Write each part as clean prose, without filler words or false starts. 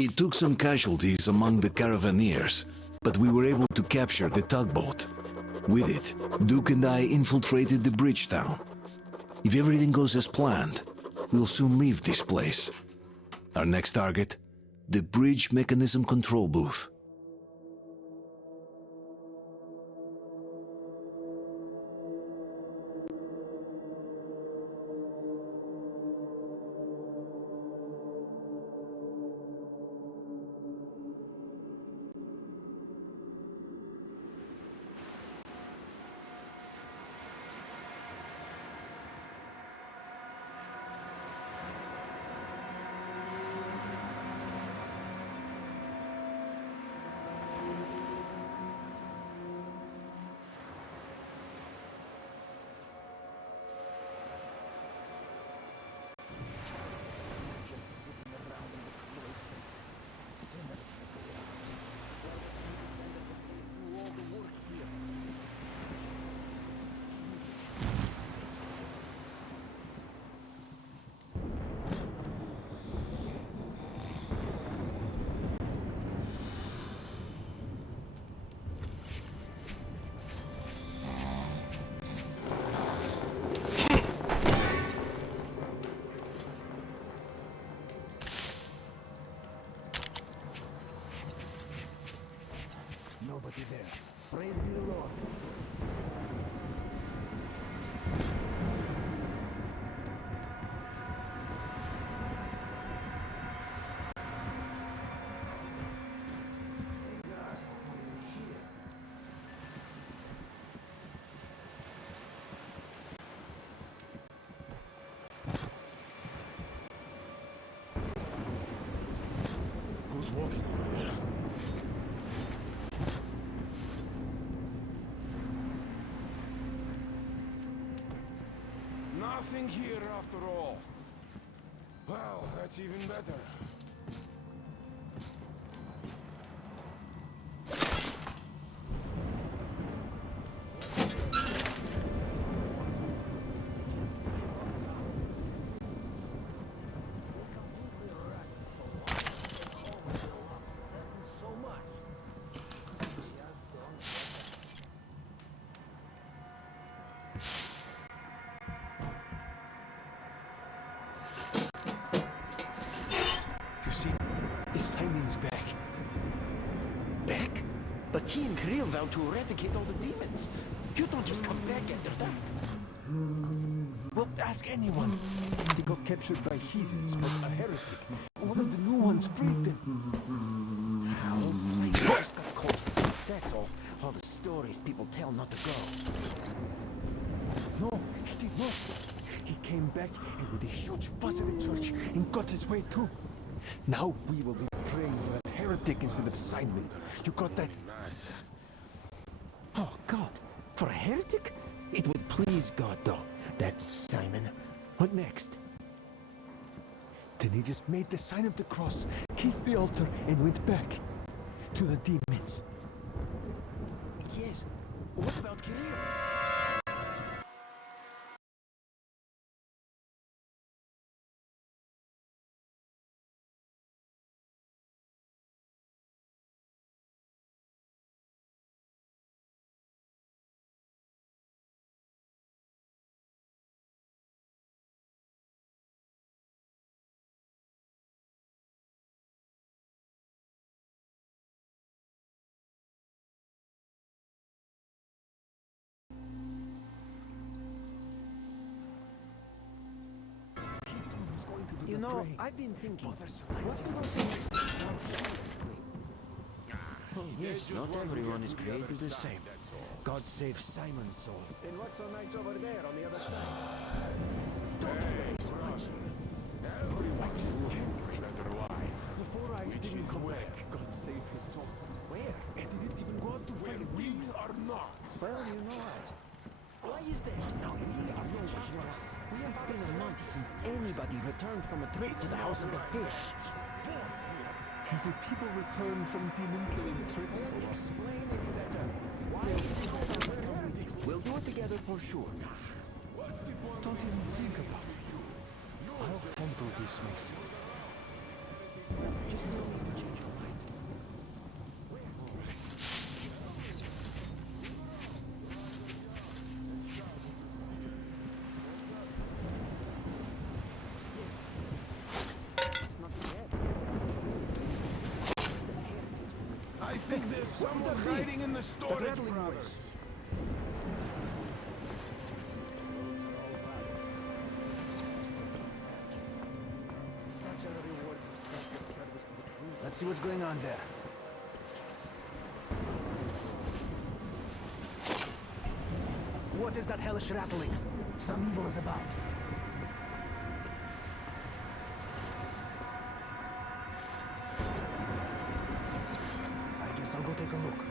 It took some casualties among the caravaneers, but we were able to capture the tugboat. With it, Duke and I infiltrated the bridge town. If everything goes as planned, we'll soon leave this place. Our next target, the bridge mechanism control booth. Nobody there. Praise be the Lord. Who's walking over there? Nothing here after all. Well, that's even better. You see, Simon's back. Back? But he and Kirill vowed to eradicate all the demons. You don't just come back after that. Well, ask anyone. They got captured by heathens, but a heretic. One of the new ones freed them. Old Simon just got caught. That's all. All the stories people tell not to go. No, he did not. He came back and with a huge fuss in the church and got his way too. Now we will be praying for that heretic instead of Simon. You got that? Oh, God. For a heretic? It would please God, though. That's Simon. What next? Then he just made the sign of the cross, kissed the altar, and went back to the demons. Yes. What about Kirill? You know, I've been thinking, what do you think? Oh, yes, not everyone is created the same. God save Simon's soul. And what's so nice over there on the other side? The Four Eyes didn't come back. God save his soul. Where? And he didn't even go out to fight a demon or not. Well, you know what? Why is that? Now, we are no just. It's been a month since anybody returned from a trip to the House of the Fish. As if people return from demon-killing trips. Explain it better. Why? We'll do it together for sure. Don't even think about it. I'll handle this myself. Just tell me what Someone hiding in the storage rattling brothers. noise. Such are the rewards of selfless service to the truth. Let's see what's going on there. What is that hellish rattling? Some evil is about. I guess I'll go take a look.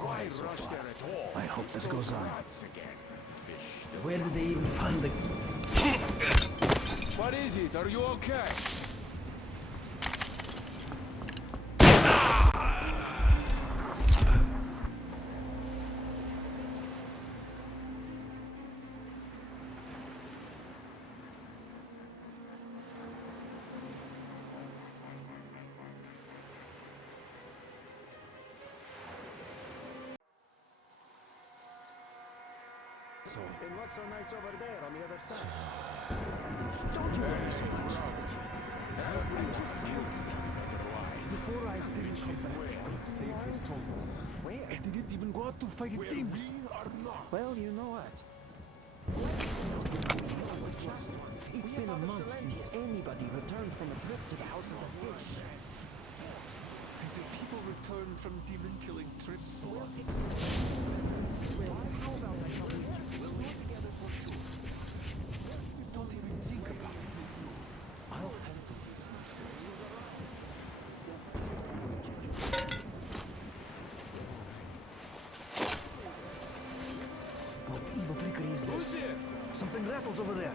Quiet so Rush far. there at all. I hope this goes on. Rats again. Fish. Where did they even find the... What is it? Are you okay? And what's so nice over there on the other side? Don't you worry so much. I just killed him. Before I didn't come back to save his soul. Where? I didn't even go out to fight a demon. Well, you know what? It's been a month since anybody returned from a trip to the House of the Fish. I said people return from demon-killing trips. Well, how about I help you? We'll work together for sure. Don't even think about it. I'll handle this myself. What evil trickery is this? Something rattles over there.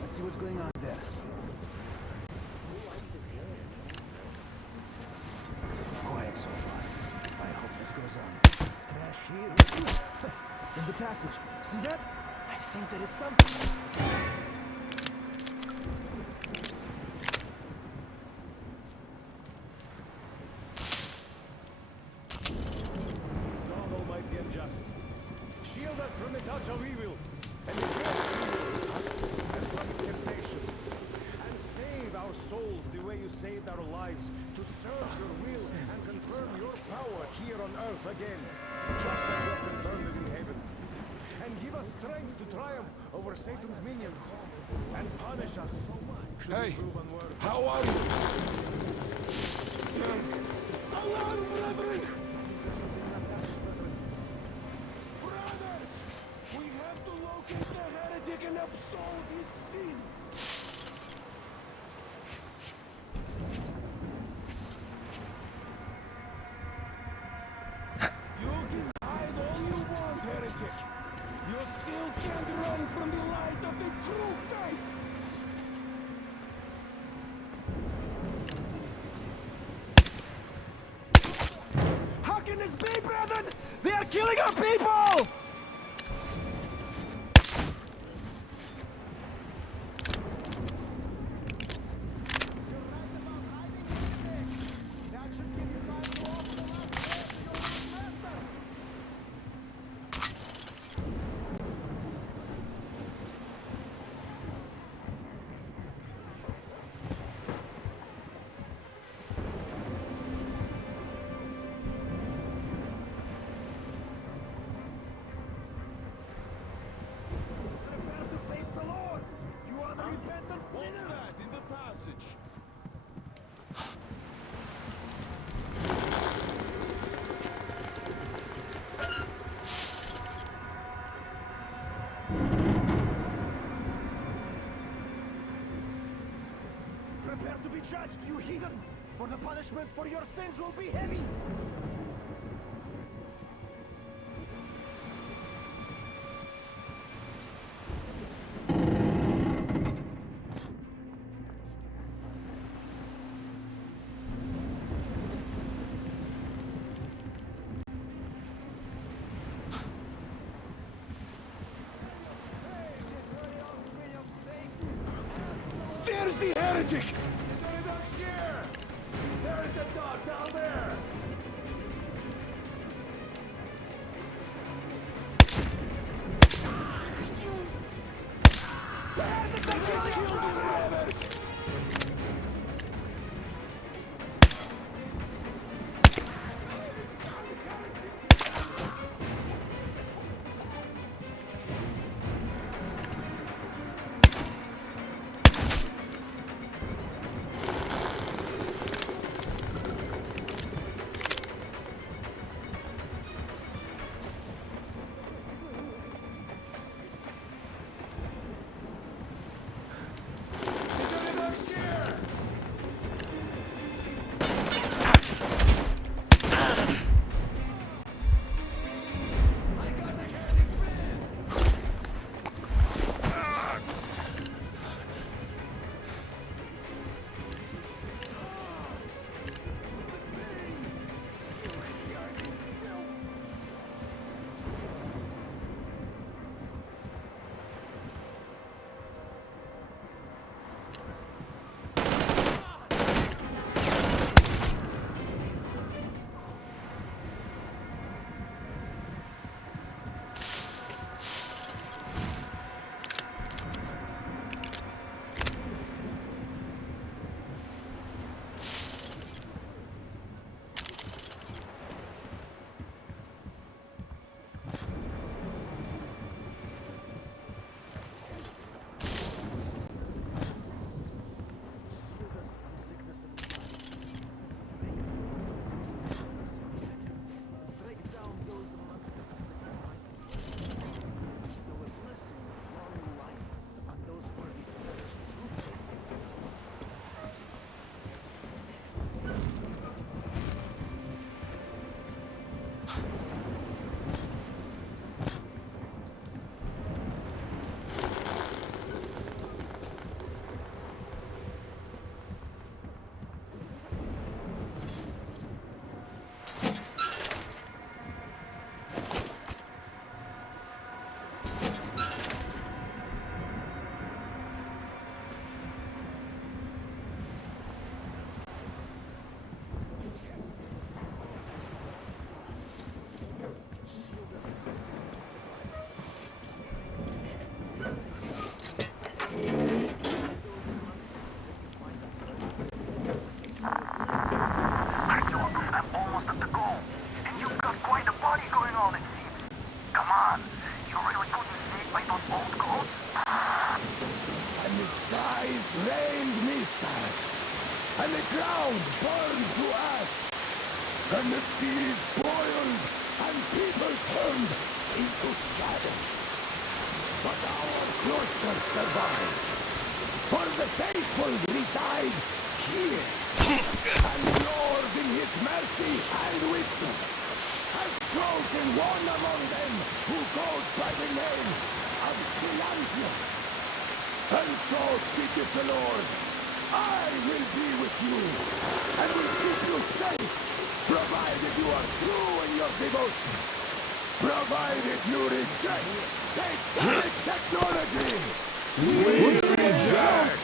Let's see what's going on there. Quiet so far. I hope this goes on. Trash here. In the passage. See that? I think there is something. God Almighty and just. Shield us from the touch of evil, and defend and from temptation. And save our souls the way you saved our lives, to serve your will and confirm your power here on earth again, just as you have confirmed it in heaven. And give us strength to triumph over Satan's minions, and punish us should we prove unworthy. How are you? Alarm, brethren! Brothers! We have to locate the heretic and absolve his sins! You can hide all you want, heretic! You still can't run from the light of the true faith! How can this be, brethren? They are killing our people! Prepare to face the Lord! You are the repentant sinner! that in the passage? Prepare to be judged, you heathen! For the punishment for your sins will be heavy! There's the heretic! The duck's here! There is the dog down there! You seas boiled and people turned into shadows. But our cloister survived, for the faithful reside here. And the Lord in his mercy and wisdom has chosen one among them who goes by the name of Silantius. And so seeketh the Lord, I will be with you, and will keep you safe, provided you are true in your devotion, provided you reject satanic technology. We reject!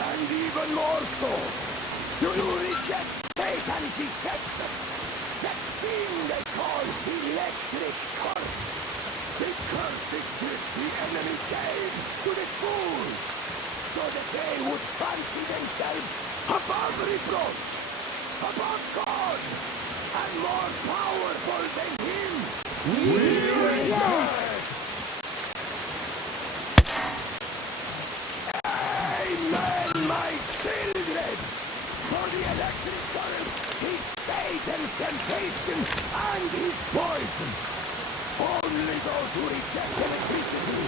And even more so, do you reject Satan's deception? That thing they call electric current. The cursed gift the enemy gave to the fools, so that they would fancy themselves above reproach, above God, and more powerful than him. We reject! Amen, my children! For the electric current is Satan's temptation and his poison. Only those who reject electricity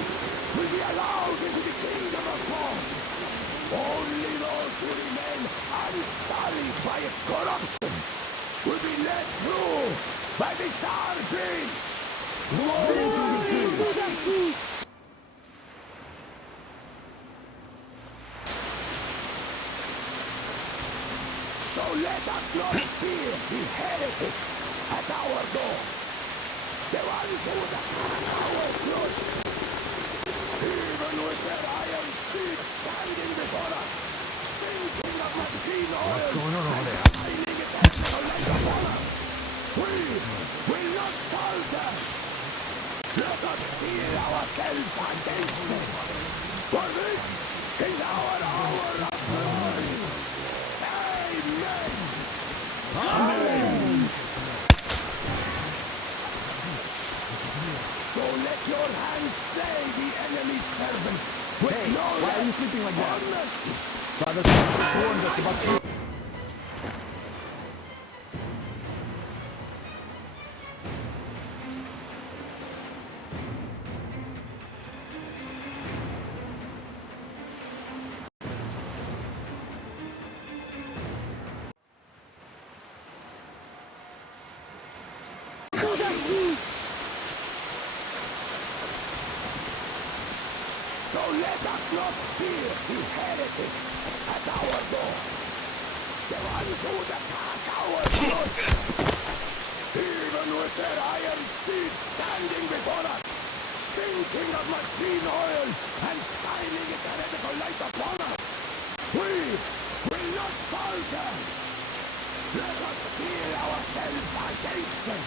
will be allowed into the kingdom of God. Only those who remain unsullied by its corruption will be led through by the Tsar Beast. Glory to the King. So let us not fear the heretics at our door. The ones who would attack our blood, even with their iron feet standing before us, thinking of machine oil. What's going on over there? Shining it like upon us. We will not falter. Let us steel ourselves against them. For this is our hour of glory. Amen. Amen. So let your hands slay the enemy's servants with no Why are you sleeping like that? mercy. Father just warned us about sleep. So let us not fear the heretics at our door. The ones who would attack our blood, even with their iron steeds standing before us, thinking of machine oil and shining its heretical light upon us. We will not falter. Let us steel ourselves against them.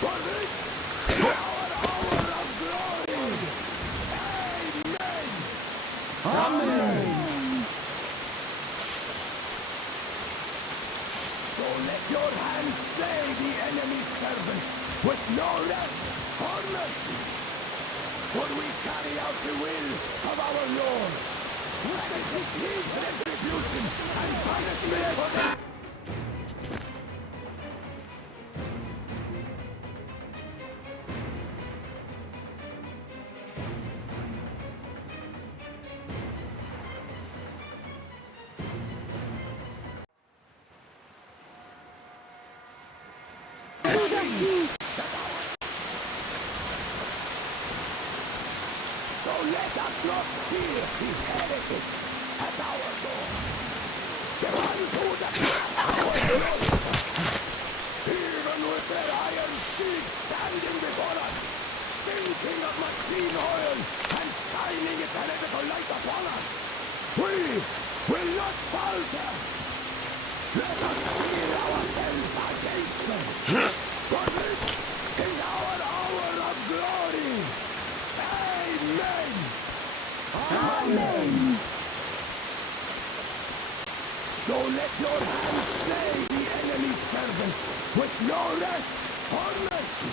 For this is our hour of glory. Amen. Amen. So let your hands slay the enemy's servants with no rest or mercy. For we carry out the will of our Lord. And it is his retribution and punishment for them. So let us not fear the heretics at our door. The ones who attack our blood, even with their iron steeds standing before us, thinking of machine oil and shining its heretical light upon us. We will not falter. Let us steel ourselves against them. For this is our hour of glory. Amen. Amen. So let your hands slay the enemy's servants with no rest or mercy.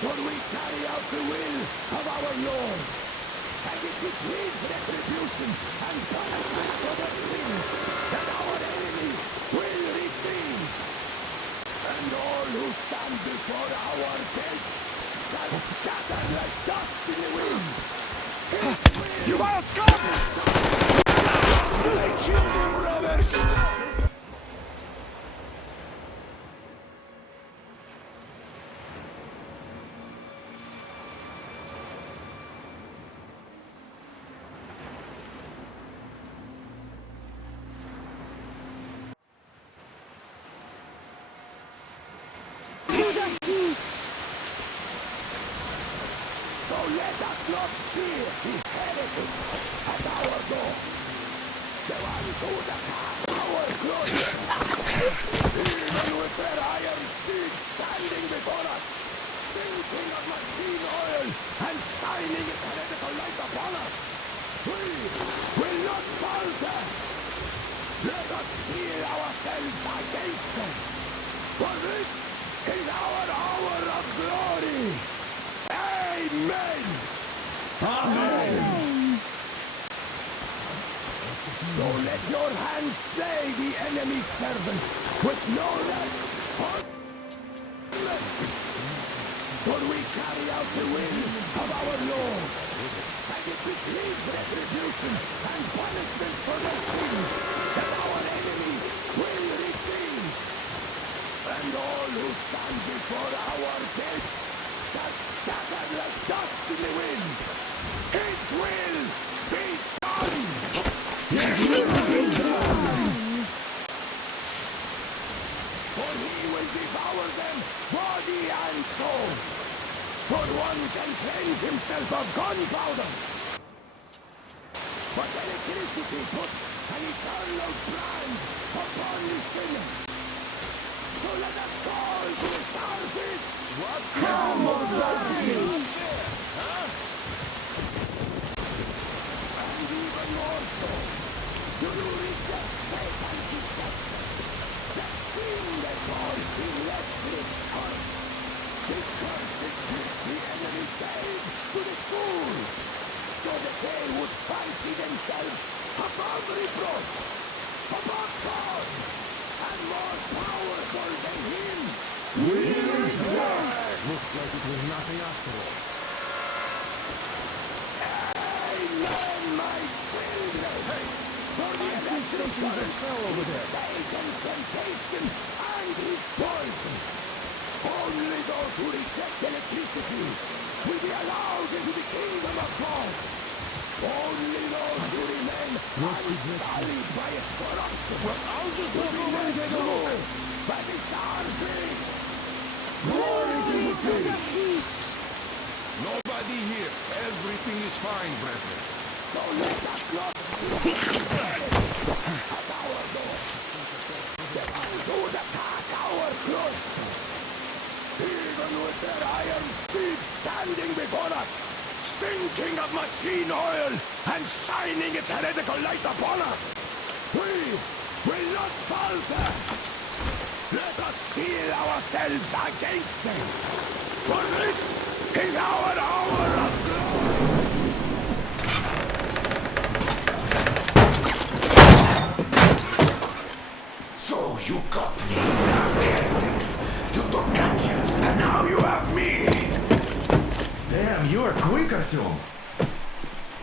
For we carry out the will of our Lord. And it is his retribution and punishment for the sins that our enemies So let us not fear these heretics at our door. The ones who attack our cloister, even with their iron steeds standing before us, stinking of machine oil and shining its heretical light upon us, we will not falter. Let us steel ourselves against them, for this is our hour of glory. Amen! Amen! So let your hands slay the enemy's servants with no rest or mercy. For we carry out the will of our Lord, and it decrees retribution and punishment for their sins that our enemies will receive. And all who stand before our gates shall scatter like dust in the wind. His will be done! His will be done! For he will devour them, body and soul. For one can cleanse himself of gunpowder, but electricity puts an eternal brand upon the sinner. So let us call to the starfish! What? Come on, starfish! And even more so, do you reject Satan's deception? That thing they call electric current. The curses which the enemy gave to the fools, so that they would fancy themselves above reproach, above God, and more powerful than him. We reject! Looks like it was nothing after all. Amen, my children! Hey, for the electric current fell over there. Satan's temptation and his poison. Only those who reject electricity will be allowed into the kingdom of God. Only those who remain unsullied by its corruption. Well, I'll just will walk be over and made take a look. known by the starfish. Glory to the King! Nobody here. Everything is fine, brethren. So let us not at our door. The ones who would attack our cloister, even with their iron steeds standing before us, stinking of machine oil and shining its heretical light upon us, we will not falter. Let us steel ourselves against them, for this is our hour of glory. So you got me, damned heretics. You took Katya, and now you have me. Damn, you're quick, Artyom.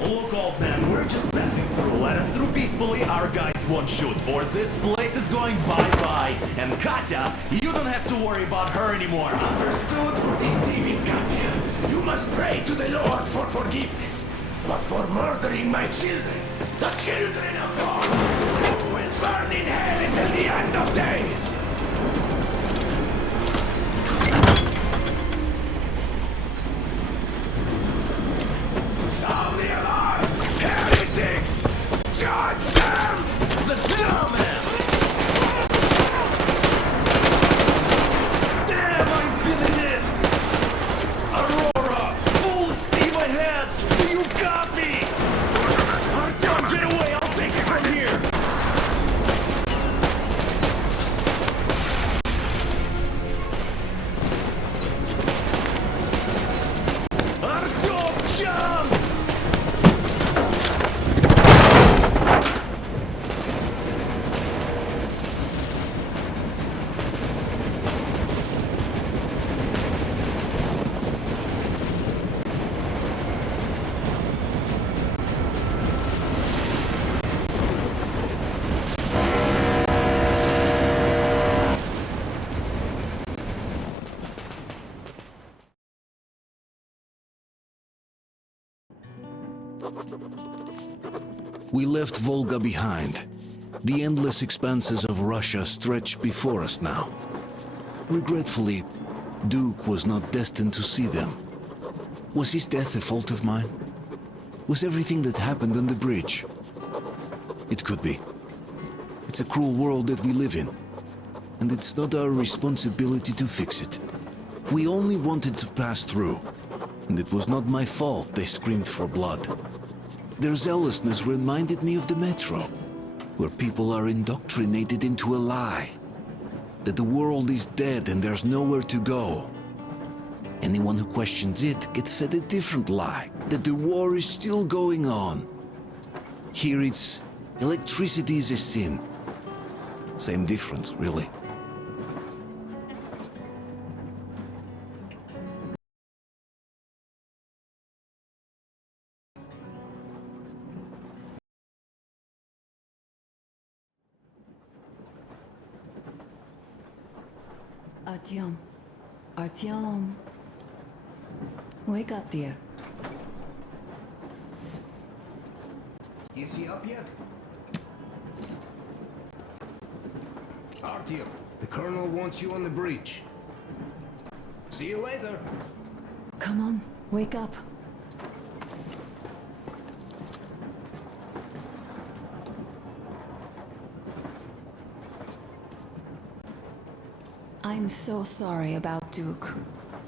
Look, old man, we're just passing through. Let us through peacefully, our guys won't shoot, or this place is going bye-bye. And Katya, you don't have to worry about her anymore, understood? For deceiving Katya, you must pray to the Lord for forgiveness. But for murdering my children, the children of God, you will burn in hell until the end of days. Sound the alarm! Heretics! Judge them! The dumbass! Damn, I've been hit! Aurora! Full steam ahead! You got me! Artyom, get away! I'll take it from here! Artyom, jump! We left Volga behind. The endless expanses of Russia stretch before us now. Regretfully, Duke was not destined to see them. Was his death a fault of mine? Was everything that happened on the bridge? It could be. It's a cruel world that we live in, and it's not our responsibility to fix it. We only wanted to pass through, and it was not my fault they screamed for blood. Their zealousness reminded me of the Metro, where people are indoctrinated into a lie. That the world is dead and there's nowhere to go. Anyone who questions it gets fed a different lie, that the war is still going on. Here it's electricity is a sin. Same difference, really. Artyom. Artyom. Wake up, dear. Is he up yet? Artyom, the Colonel wants you on the bridge. See you later. Come on, wake up. I'm so sorry about Duke.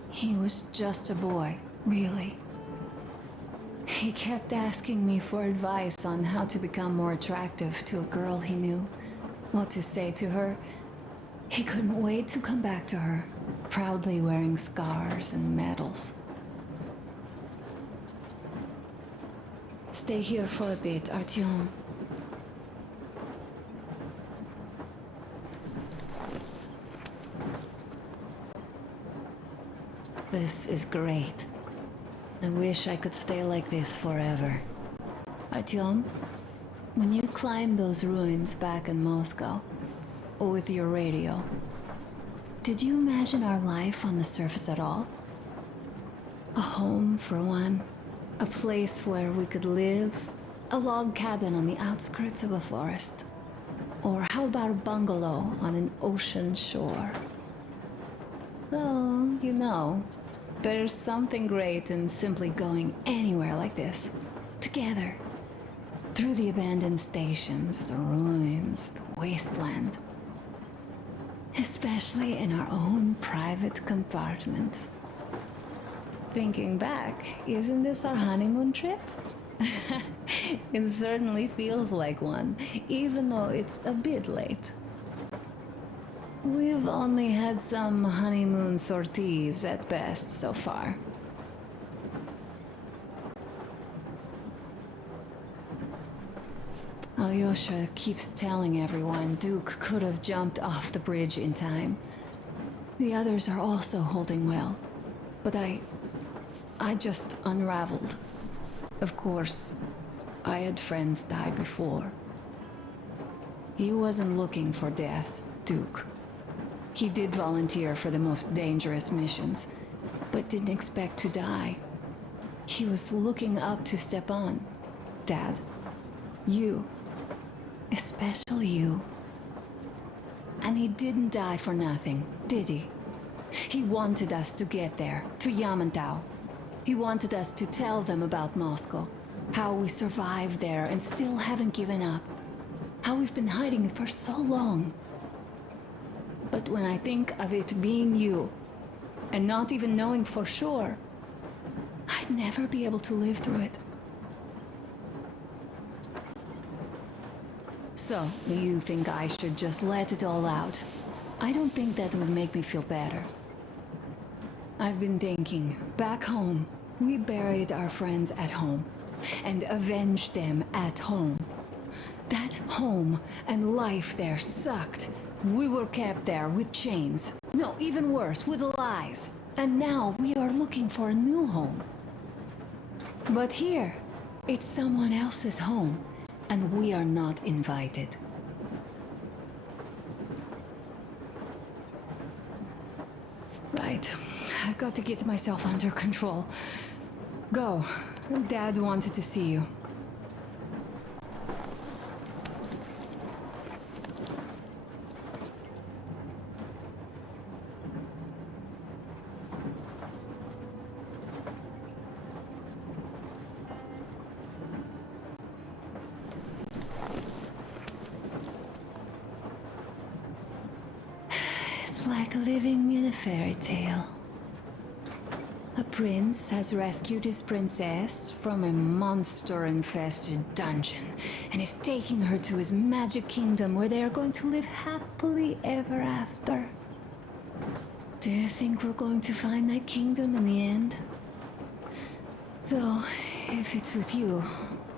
He was just a boy, really. He kept asking me for advice on how to become more attractive to a girl he knew, what to say to her. He couldn't wait to come back to her, proudly wearing scars and medals. Stay here for a bit, Artyom. This is great. I wish I could stay like this forever. Artyom, when you climbed those ruins back in Moscow, with your radio, did you imagine our life on the surface at all? A home, for one. A place where we could live. A log cabin on the outskirts of a forest. Or how about a bungalow on an ocean shore? Well, you know, there's something great in simply going anywhere like this, together, through the abandoned stations, the ruins, the wasteland. Especially in our own private compartment. Thinking back, isn't this our honeymoon trip? It certainly feels like one, even though it's a bit late. We've only had some honeymoon sorties at best so far. Alyosha keeps telling everyone Duke could have jumped off the bridge in time. The others are also holding well, but I just unraveled. Of course, I had friends die before. He wasn't looking for death, Duke. He did volunteer for the most dangerous missions, but didn't expect to die. He was looking up to Stepan. Dad, you, especially you. And he didn't die for nothing, did he? He wanted us to get there, to Yamantau. He wanted us to tell them about Moscow, how we survived there and still haven't given up, how we've been hiding it for so long. But when I think of it being you, and not even knowing for sure, I'd never be able to live through it. So, you think I should just let it all out? I don't think that would make me feel better. I've been thinking, back home, we buried our friends at home, and avenged them at home. That home and life there sucked. We were kept there with chains. No, even worse, with lies. And now we are looking for a new home. But here, it's someone else's home, and we are not invited. Right. I've got to get myself under control. Go. Dad wanted to see you. like living in a fairy tale. A prince has rescued his princess from a monster-infested dungeon and is taking her to his magic kingdom where they are going to live happily ever after. Do you think we're going to find that kingdom in the end? Though, if it's with you,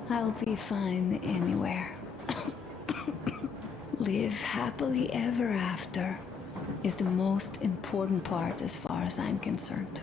I'll be fine anywhere. Live happily ever after is the most important part as far as I'm concerned.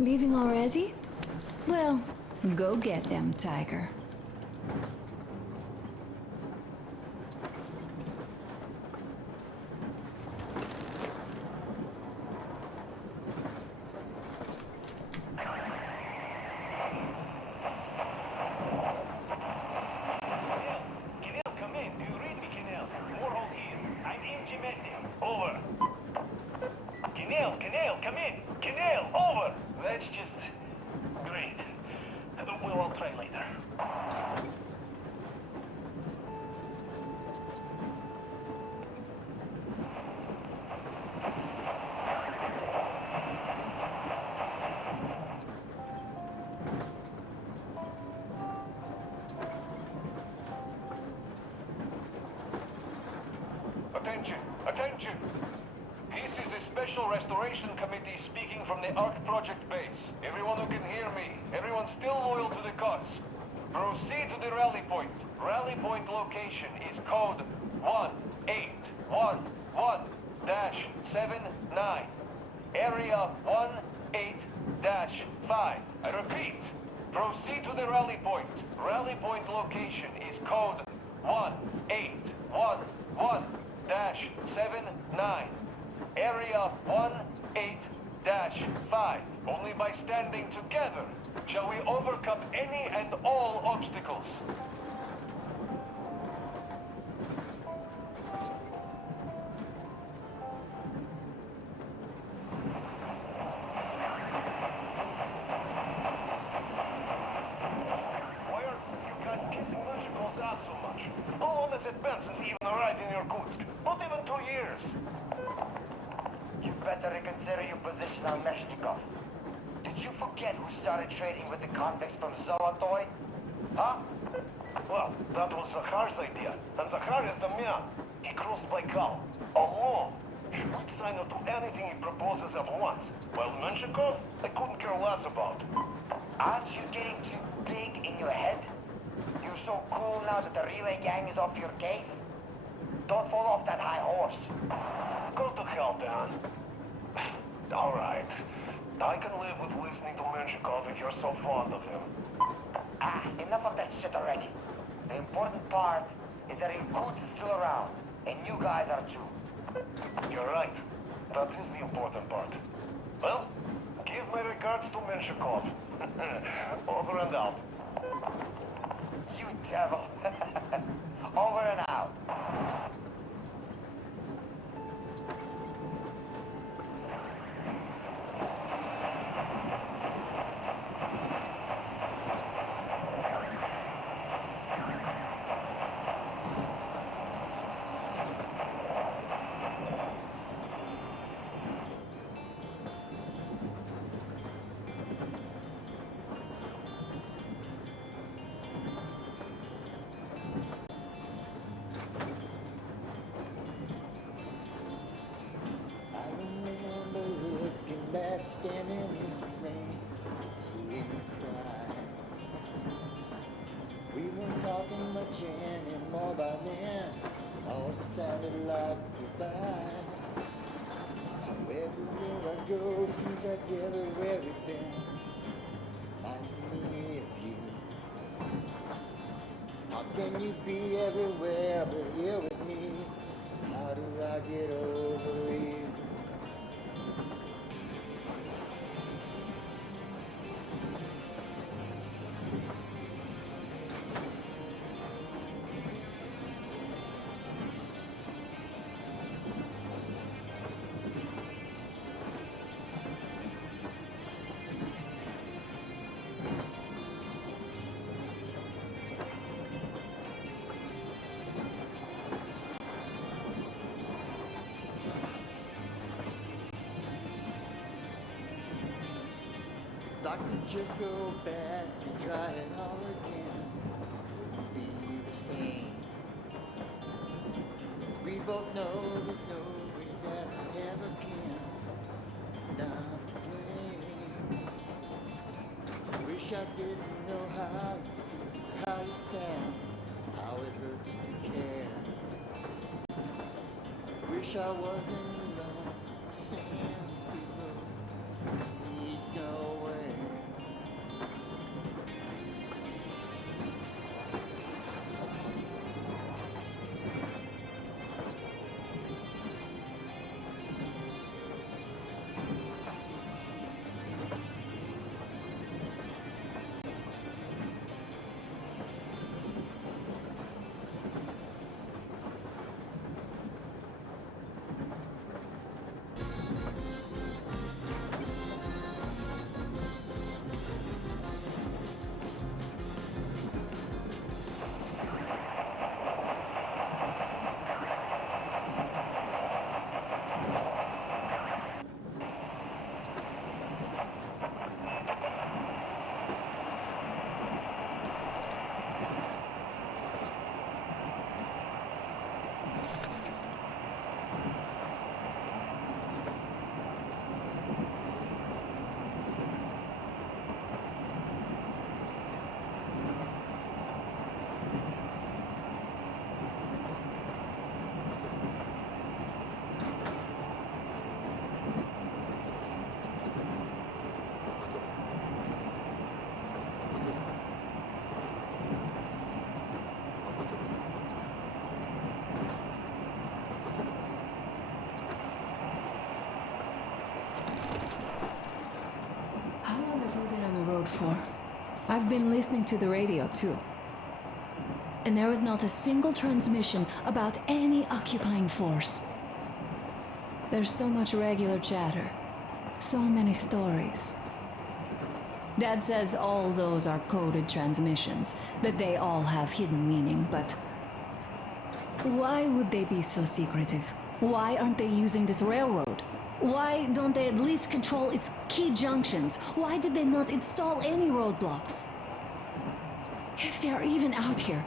Leaving already? Well, go get them, Tiger. Kenel, come in. Do you read me, Kenel? Warhol here. I'm in Gemendi. Over. Kenel, come in. Kenel, over. That's just great. We'll all try later. Attention! Attention! This is a special restoration committee speaking from the Ark Project base. Everyone who can hear me, everyone still loyal to the cause, proceed to the rally point. Rally point location is code 1811-79. Area 18-5. I repeat, proceed to the rally point. Rally point location is code 1811-79. Area 18-5. Only by standing together shall we overcome any and all obstacles. Why are you guys kissing Menchikov's ass so much? How long has it been since he even arrived in Irkutsk? Not even 2 years. You better reconsider your position on Meshnikov. Did you forget who started trading with the convicts from Zolotoy? Huh? Well, that was Zakhar's idea, and Zakhar is the man. He crossed Baikal, alone. Schmidt-Steiner do anything he proposes at once, while Menshikov, I couldn't care less about. Aren't you getting too big in your head? You're so cool now that the relay gang is off your case? Don't fall off that high horse. Go to hell, Dan. All right. I can live with listening to Menshikov if you're so fond of him. Enough of that shit already. The important part is that Irkut is still around, and you guys are too. You're right. That is the important part. Well, give my regards to Menshikov. Over and out. You devil. Over and out. standing in the rain, seeing you cry. We weren't talking much anymore by then, all sounded like goodbye. How everywhere I go seems like everywhere we've been reminds me of you. How can you be everywhere but here with me? How do I get over you? If I could just go back and try it all again, wouldn't be the same. We both know there's no way that I ever can. Not to blame. Wish I didn't know how you feel, how you sound, how it hurts to care. Wish I wasn't alone, saying people needs no way. For. I've been listening to the radio too. And there was not a single transmission about any occupying force. There's so much regular chatter, so many stories. Dad says all those are coded transmissions, that they all have hidden meaning, but why would they be so secretive? Why aren't they using this railroad? Why don't they at least control its key junctions? Why did they not install any roadblocks? If they are even out here.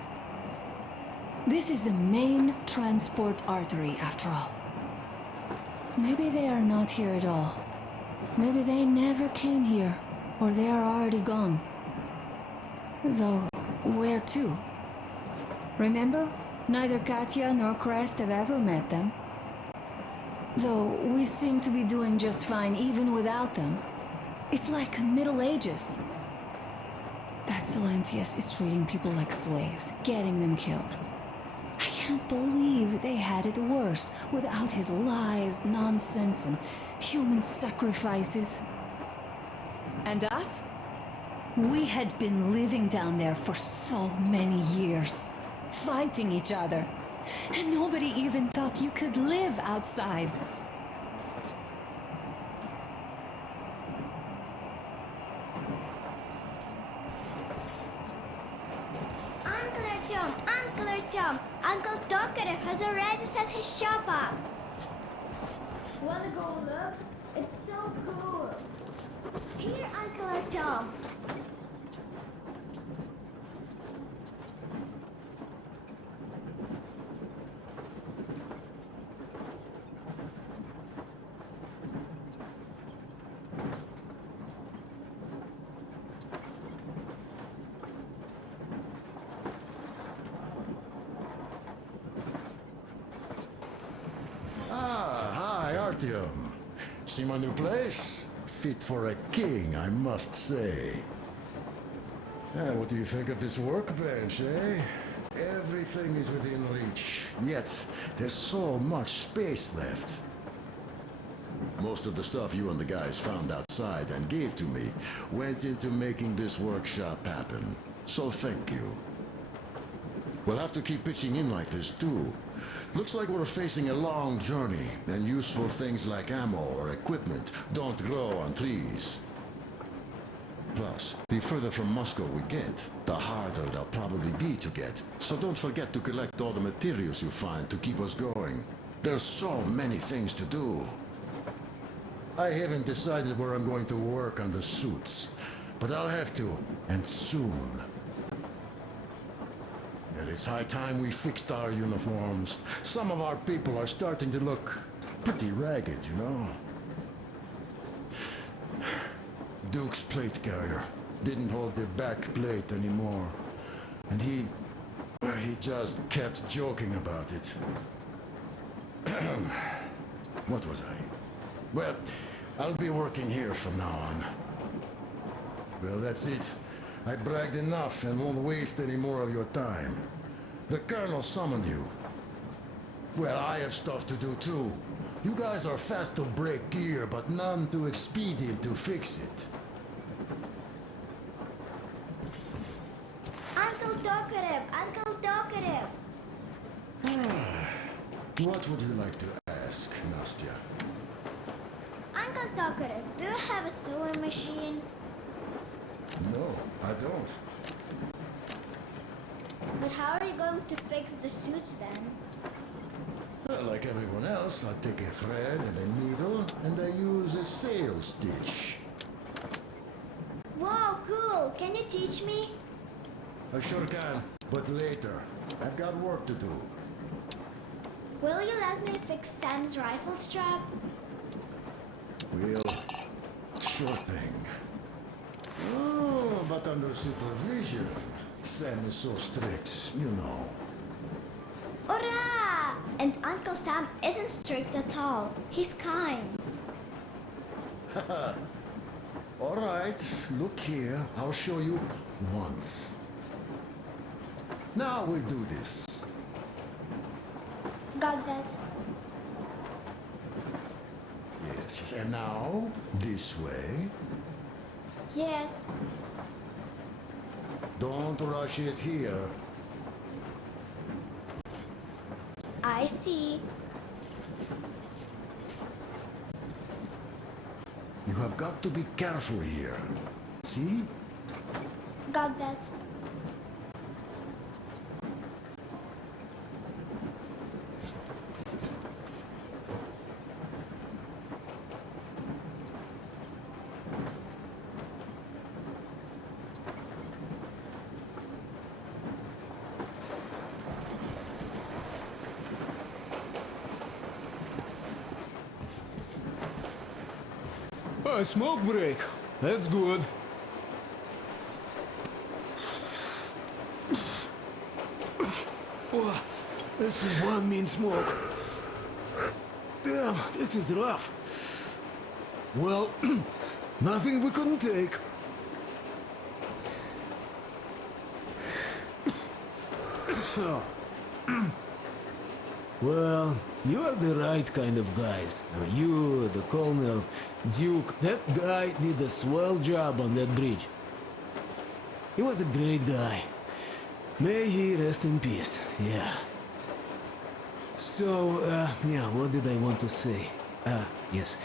This is the main transport artery, after all. Maybe they are not here at all. Maybe they never came here, or they are already gone. Though, where to? Remember? Neither Katya nor Crest have ever met them. Though we seem to be doing just fine even without them. It's like Middle Ages. That Silentius is treating people like slaves, getting them killed. I can't believe they had it worse without his lies, nonsense, and human sacrifices. And us? We had been living down there for so many years, fighting each other. And nobody even thought you could live outside. Uncle Artyom, Uncle Tokarev has already set his shop up. Wanna go look? It's so cool. Here, Uncle Artyom. Artyom. See my new place? Fit for a king, I must say. What do you think of this workbench, eh? Everything is within reach, yet there's so much space left. Most of the stuff you and the guys found outside and gave to me went into making this workshop happen. So thank you. We'll have to keep pitching in like this too. Looks like we're facing a long journey, and useful things like ammo or equipment don't grow on trees. Plus, the further from Moscow we get, the harder they'll probably be to get. So don't forget to collect all the materials you find to keep us going. There's so many things to do. I haven't decided where I'm going to work on the suits, but I'll have to, and soon. And it's high time we fixed our uniforms. Some of our people are starting to look pretty ragged, you know? Duke's plate carrier didn't hold the back plate anymore. And he just kept joking about it. What was I? Well, I'll be working here from now on. Well, that's it. I bragged enough and won't waste any more of your time. The Colonel summoned you. Well, I have stuff to do too. You guys are fast to break gear, but none too expedient to fix it. Uncle Tokarev! Uncle Tokarev! What would you like to ask, Nastya? Uncle Tokarev, do you have a sewing machine? No, I don't. But how are you going to fix the suits then? Well, like everyone else, I take a thread and a needle, and I use a sail stitch. Wow, cool! Can you teach me? I sure can, but later. I've got work to do. Will you let me fix Sam's rifle strap? Well, sure thing. Oh, but under supervision. Sam is so strict, you know. Hurrah! And Uncle Sam isn't strict at all. He's kind. All right, look here. I'll show you once. Now we do this. Got that. Yes, and now this way. Yes. Don't rush it here. I see. You have got to be careful here. See? Got that. A smoke break. That's good. Oh, this is one mean smoke. Damn, this is rough. Well, nothing we couldn't take. Well, you are the right kind of guys. I mean, you, the Colonel, Duke, that guy did a swell job on that bridge. He was a great guy. May he rest in peace, yeah. So, yeah, what did I want to say? Yes.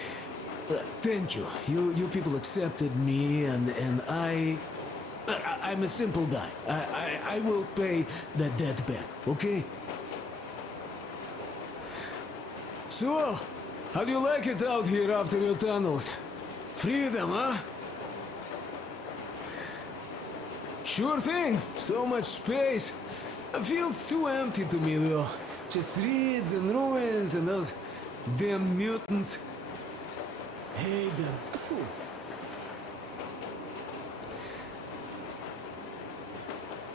Thank you. You people accepted me, and I'm a simple guy. I will pay that debt back, okay? So, how do you like it out here after your tunnels? Freedom, huh? Sure thing. So much space. It feels too empty to me, though. Just reeds and ruins and those damn mutants. Hate them.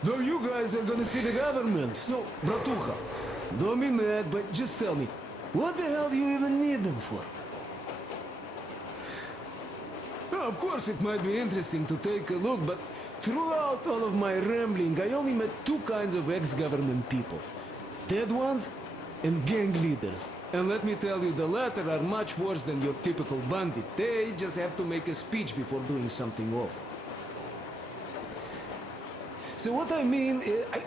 Though you guys are gonna see the government, so, Bratuха, don't be mad, but just tell me, what the hell do you even need them for? Of course, it might be interesting to take a look, but throughout all of my rambling, I only met two kinds of ex-government people. Dead ones and gang leaders. And let me tell you, the latter are much worse than your typical bandit. They just have to make a speech before doing something awful. So what I mean,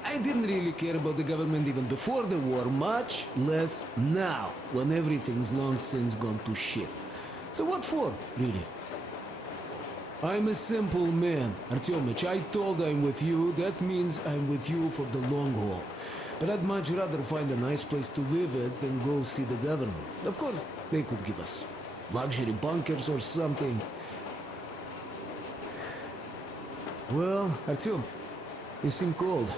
I didn't really care about the government even before the war, much less now, when everything's long since gone to shit. So what for, really? I'm a simple man, Artyomich. I told I'm with you, that means I'm with you for the long haul. But I'd much rather find a nice place to live at than go see the government. Of course, they could give us luxury bunkers or something. Well, Artyom, you seem cold.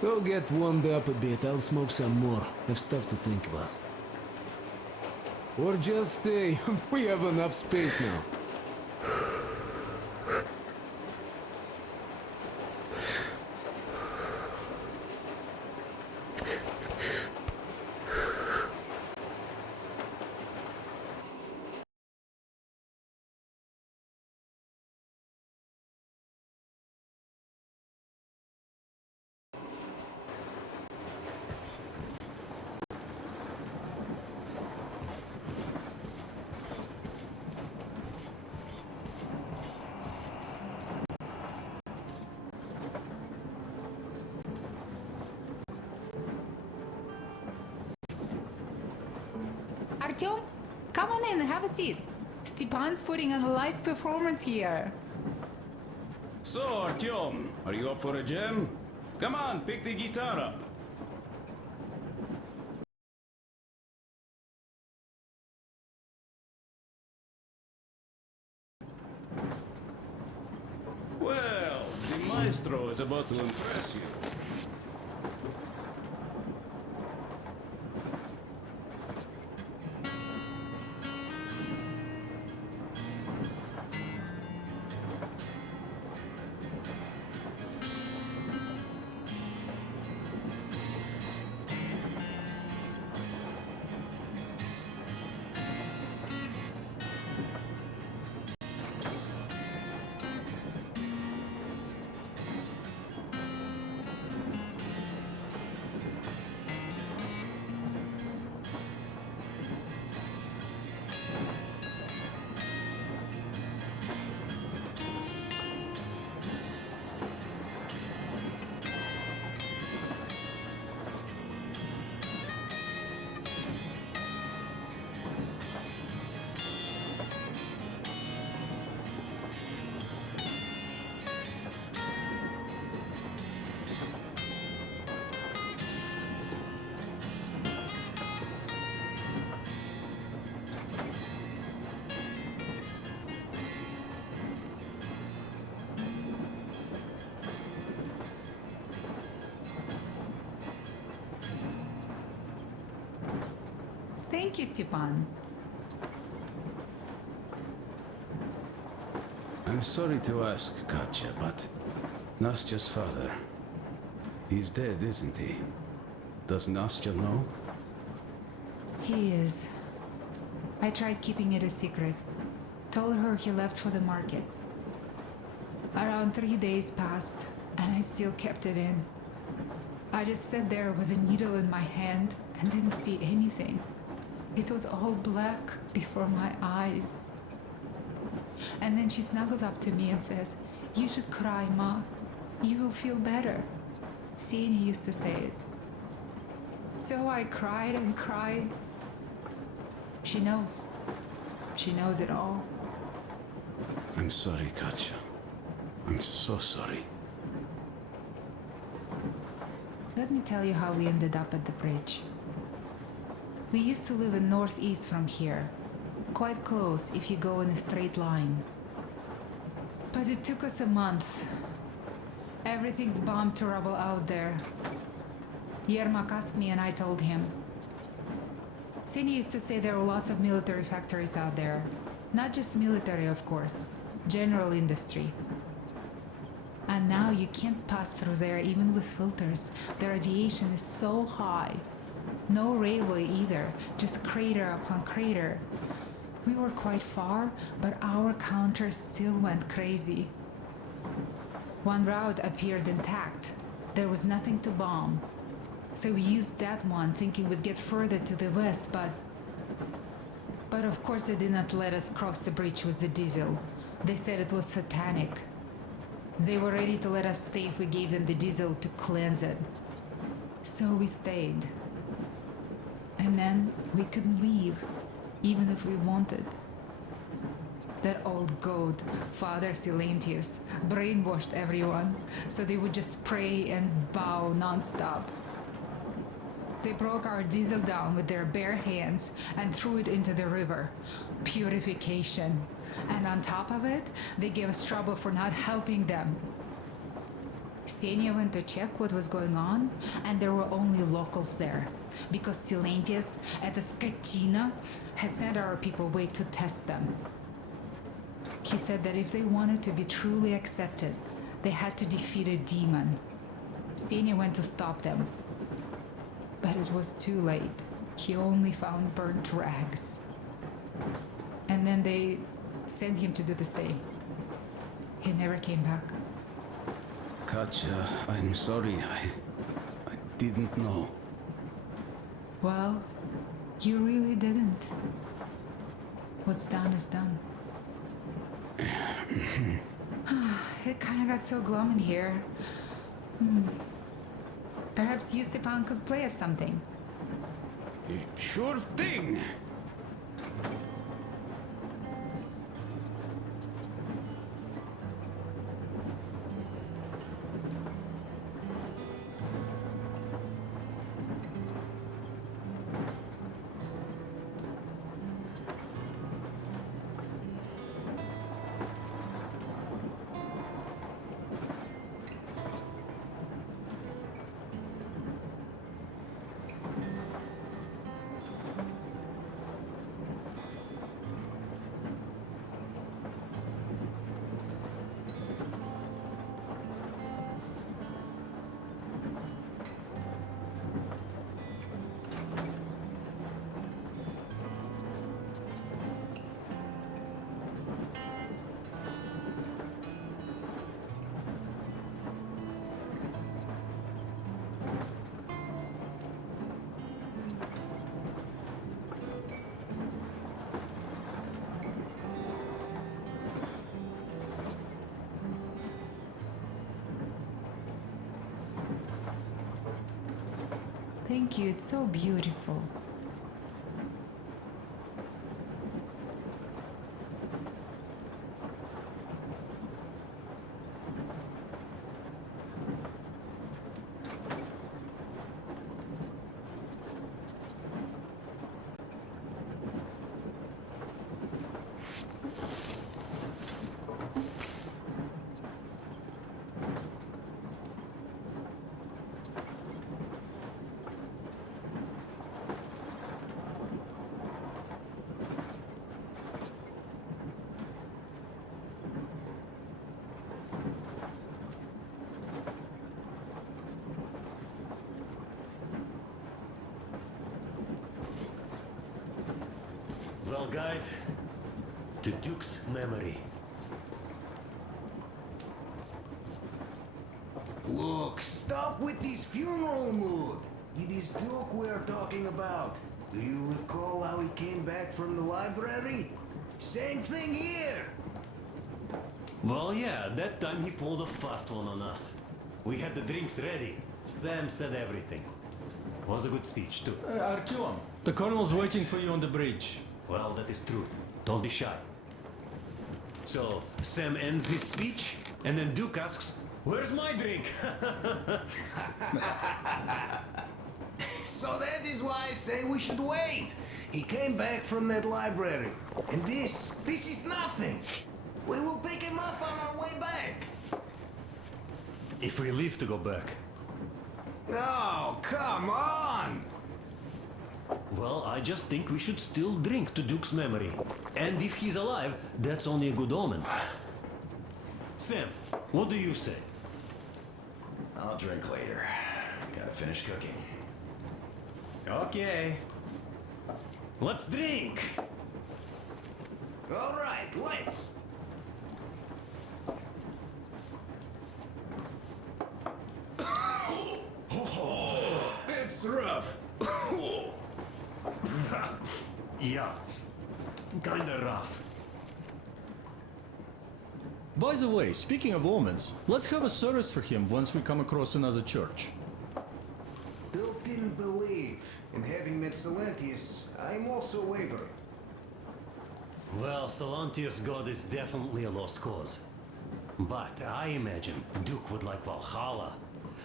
Go get warmed up a bit, I'll smoke some more. Have stuff to think about. Or just stay. We have enough space now. Artyom, come on in and have a seat. Stepan's putting on a live performance here. So, Artyom, are you up for a jam? Come on, pick the guitar up. Well, the maestro is about to impress you. Thank you, Stepan. I'm sorry to ask, Katya, but Nastya's father, he's dead, isn't he? Does Nastya know? He is. I tried keeping it a secret. Told her he left for the market. Around 3 days passed, and I still kept it in. I just sat there with a needle in my hand and didn't see anything. It was all black before my eyes. And then she snuggles up to me and says, "You should cry, Ma. You will feel better." Sieni used to say it. So I cried and cried. She knows. She knows it all. I'm sorry, Katya. I'm so sorry. Let me tell you how we ended up at the bridge. We used to live in northeast from here. Quite close if you go in a straight line. But it took us a month. Everything's bombed to rubble out there. Yermak asked me and I told him. Sieni used to say there were lots of military factories out there. Not just military, of course. General industry. And now you can't pass through there even with filters. The radiation is so high. No railway either, just crater upon crater. We were quite far, but our counter still went crazy. One route appeared intact. There was nothing to bomb. So we used that one, thinking we'd get further to the west, but of course they did not let us cross the bridge with the diesel. They said it was satanic. They were ready to let us stay if we gave them the diesel to cleanse it. So we stayed. And then we couldn't leave, even if we wanted. That old goat, Father Silentius, brainwashed everyone, so they would just pray and bow nonstop. They broke our diesel down with their bare hands and threw it into the river. Purification. And on top of it, they gave us trouble for not helping them. Ksenia went to check what was going on, and there were only locals there, because Silentius at the Skatina had sent our people away to test them. He said that if they wanted to be truly accepted, they had to defeat a demon. Ksenia went to stop them. But it was too late. He only found burnt rags. And then they sent him to do the same. He never came back. Katja, I'm sorry. I didn't know. Well, you really didn't. What's done is done. It kind of got so glum in here. Perhaps you, Stepan, could play us something. Sure thing. Thank you, it's so beautiful. Well, guys, to Duke's memory. Look, stop with this funeral mood. It is Duke we're talking about. Do you recall how he came back from the library? Same thing here. Well, yeah, that time he pulled a fast one on us. We had the drinks ready. Sam said everything. Was a good speech, too. Artyom, the colonel's waiting for you on the bridge. Well, that is true. Don't be shy. So, Sam ends his speech, and then Duke asks, "Where's my drink?" So that is why I say we should wait. He came back from that library. And this is nothing. We will pick him up on our way back. If we leave to go back. Oh, come on! Well, I just think we should still drink to Duke's memory. And if he's alive, that's only a good omen. Sam, what do you say? I'll drink later. Gotta finish cooking. Okay. Let's drink! All right, let's. It's rough. Yeah, kinda rough. By the way, speaking of omens, let's have a service for him once we come across another church. Duke didn't believe, and having met Salantius, I'm also wavering. Well, Salantius' god is definitely a lost cause. But I imagine Duke would like Valhalla.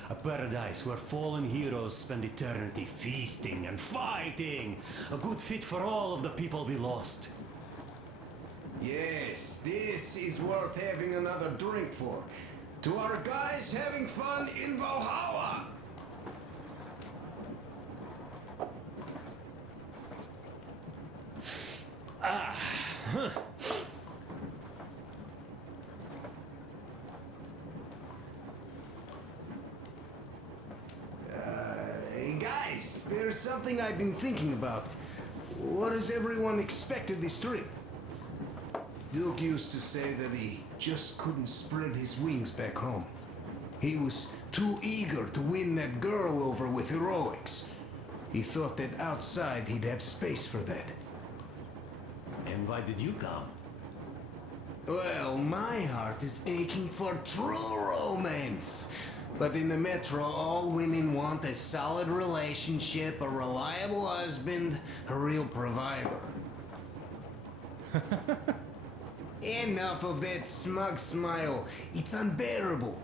A paradise where fallen heroes spend eternity feasting and fighting. A good fit for all of the people we lost. Yes, this is worth having another drink for. To our guys having fun in Valhalla! Hey guys, there's something I've been thinking about. What does everyone expect of this trip? Duke used to say that he just couldn't spread his wings back home. He was too eager to win that girl over with heroics. He thought that outside he'd have space for that. And why did you come? Well, my heart is aching for true romance. But in the Metro, all women want a solid relationship, a reliable husband, a real provider. Enough of that smug smile. It's unbearable.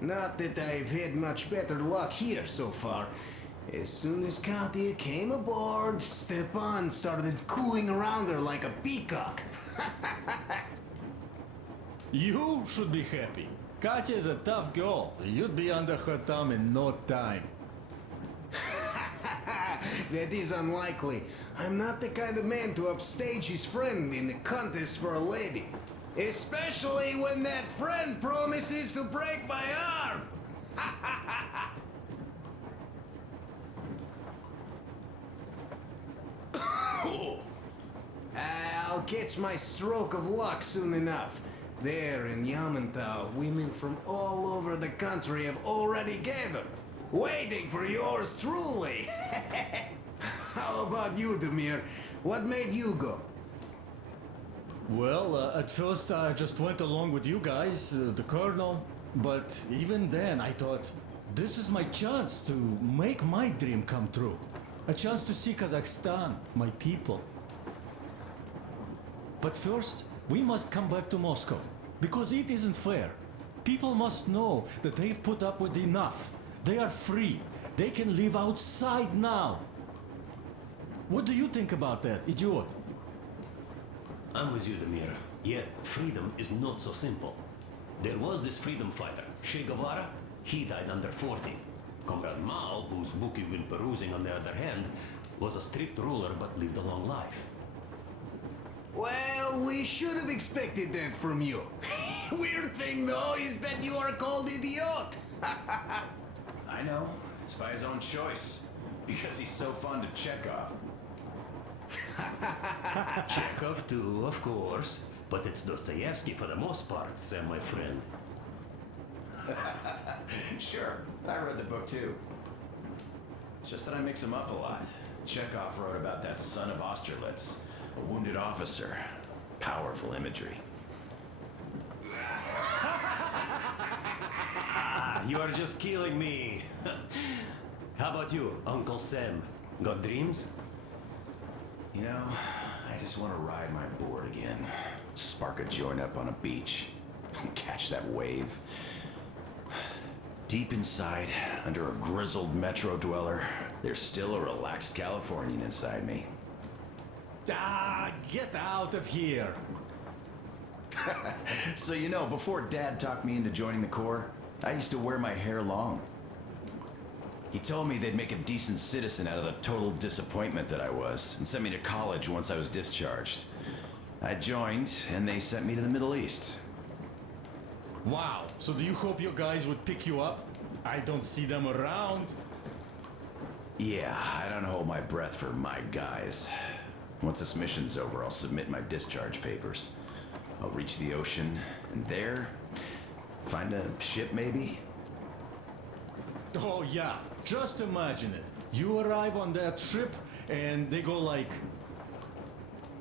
Not that I've had much better luck here so far. As soon as Katya came aboard, Stepan started cooing around her like a peacock. You should be happy. Katya is a tough girl. You'd be under her thumb in no time. That is unlikely. I'm not the kind of man to upstage his friend in a contest for a lady. Especially when that friend promises to break my arm. I'll catch my stroke of luck soon enough. There in Yamantau, women from all over the country have already gathered, waiting for yours truly. How about you, Demir? What made you go? Well, at first I just went along with you guys, the Colonel. But even then I thought, this is my chance to make my dream come true. A chance to see Kazakhstan, my people. But first, we must come back to Moscow, because it isn't fair. People must know that they've put up with enough. They are free. They can live outside now. What do you think about that, idiot? I'm with you, Demir. Yet, freedom is not so simple. There was this freedom fighter, Che Guevara. He died under 40. Comrade Mao, whose book you've been perusing on the other hand, was a strict ruler but lived a long life. Well, we should have expected that from you. Weird thing, though, is that you are called idiot. I know. It's by his own choice. Because he's so fond of Chekhov. Chekhov too, of course. But it's Dostoevsky for the most part, Sam, my friend. Sure, I read the book too. It's just that I mix him up a lot. Chekhov wrote about that son of Austerlitz, a wounded officer. Powerful imagery. You are just killing me. How about you, Uncle Sam? Got dreams? You know, I just want to ride my board again. Spark a joint up on a beach. Catch that wave. Deep inside, under a grizzled metro dweller, there's still a relaxed Californian inside me. Ah, get out of here! So you know, before Dad talked me into joining the Corps, I used to wear my hair long. He told me they'd make a decent citizen out of the total disappointment that I was, and sent me to college once I was discharged. I joined, and they sent me to the Middle East. Wow, so do you hope your guys would pick you up? I don't see them around. Yeah, I don't hold my breath for my guys. Once this mission's over, I'll submit my discharge papers. I'll reach the ocean, and there, find a ship maybe? Oh yeah, just imagine it. You arrive on that ship and they go like,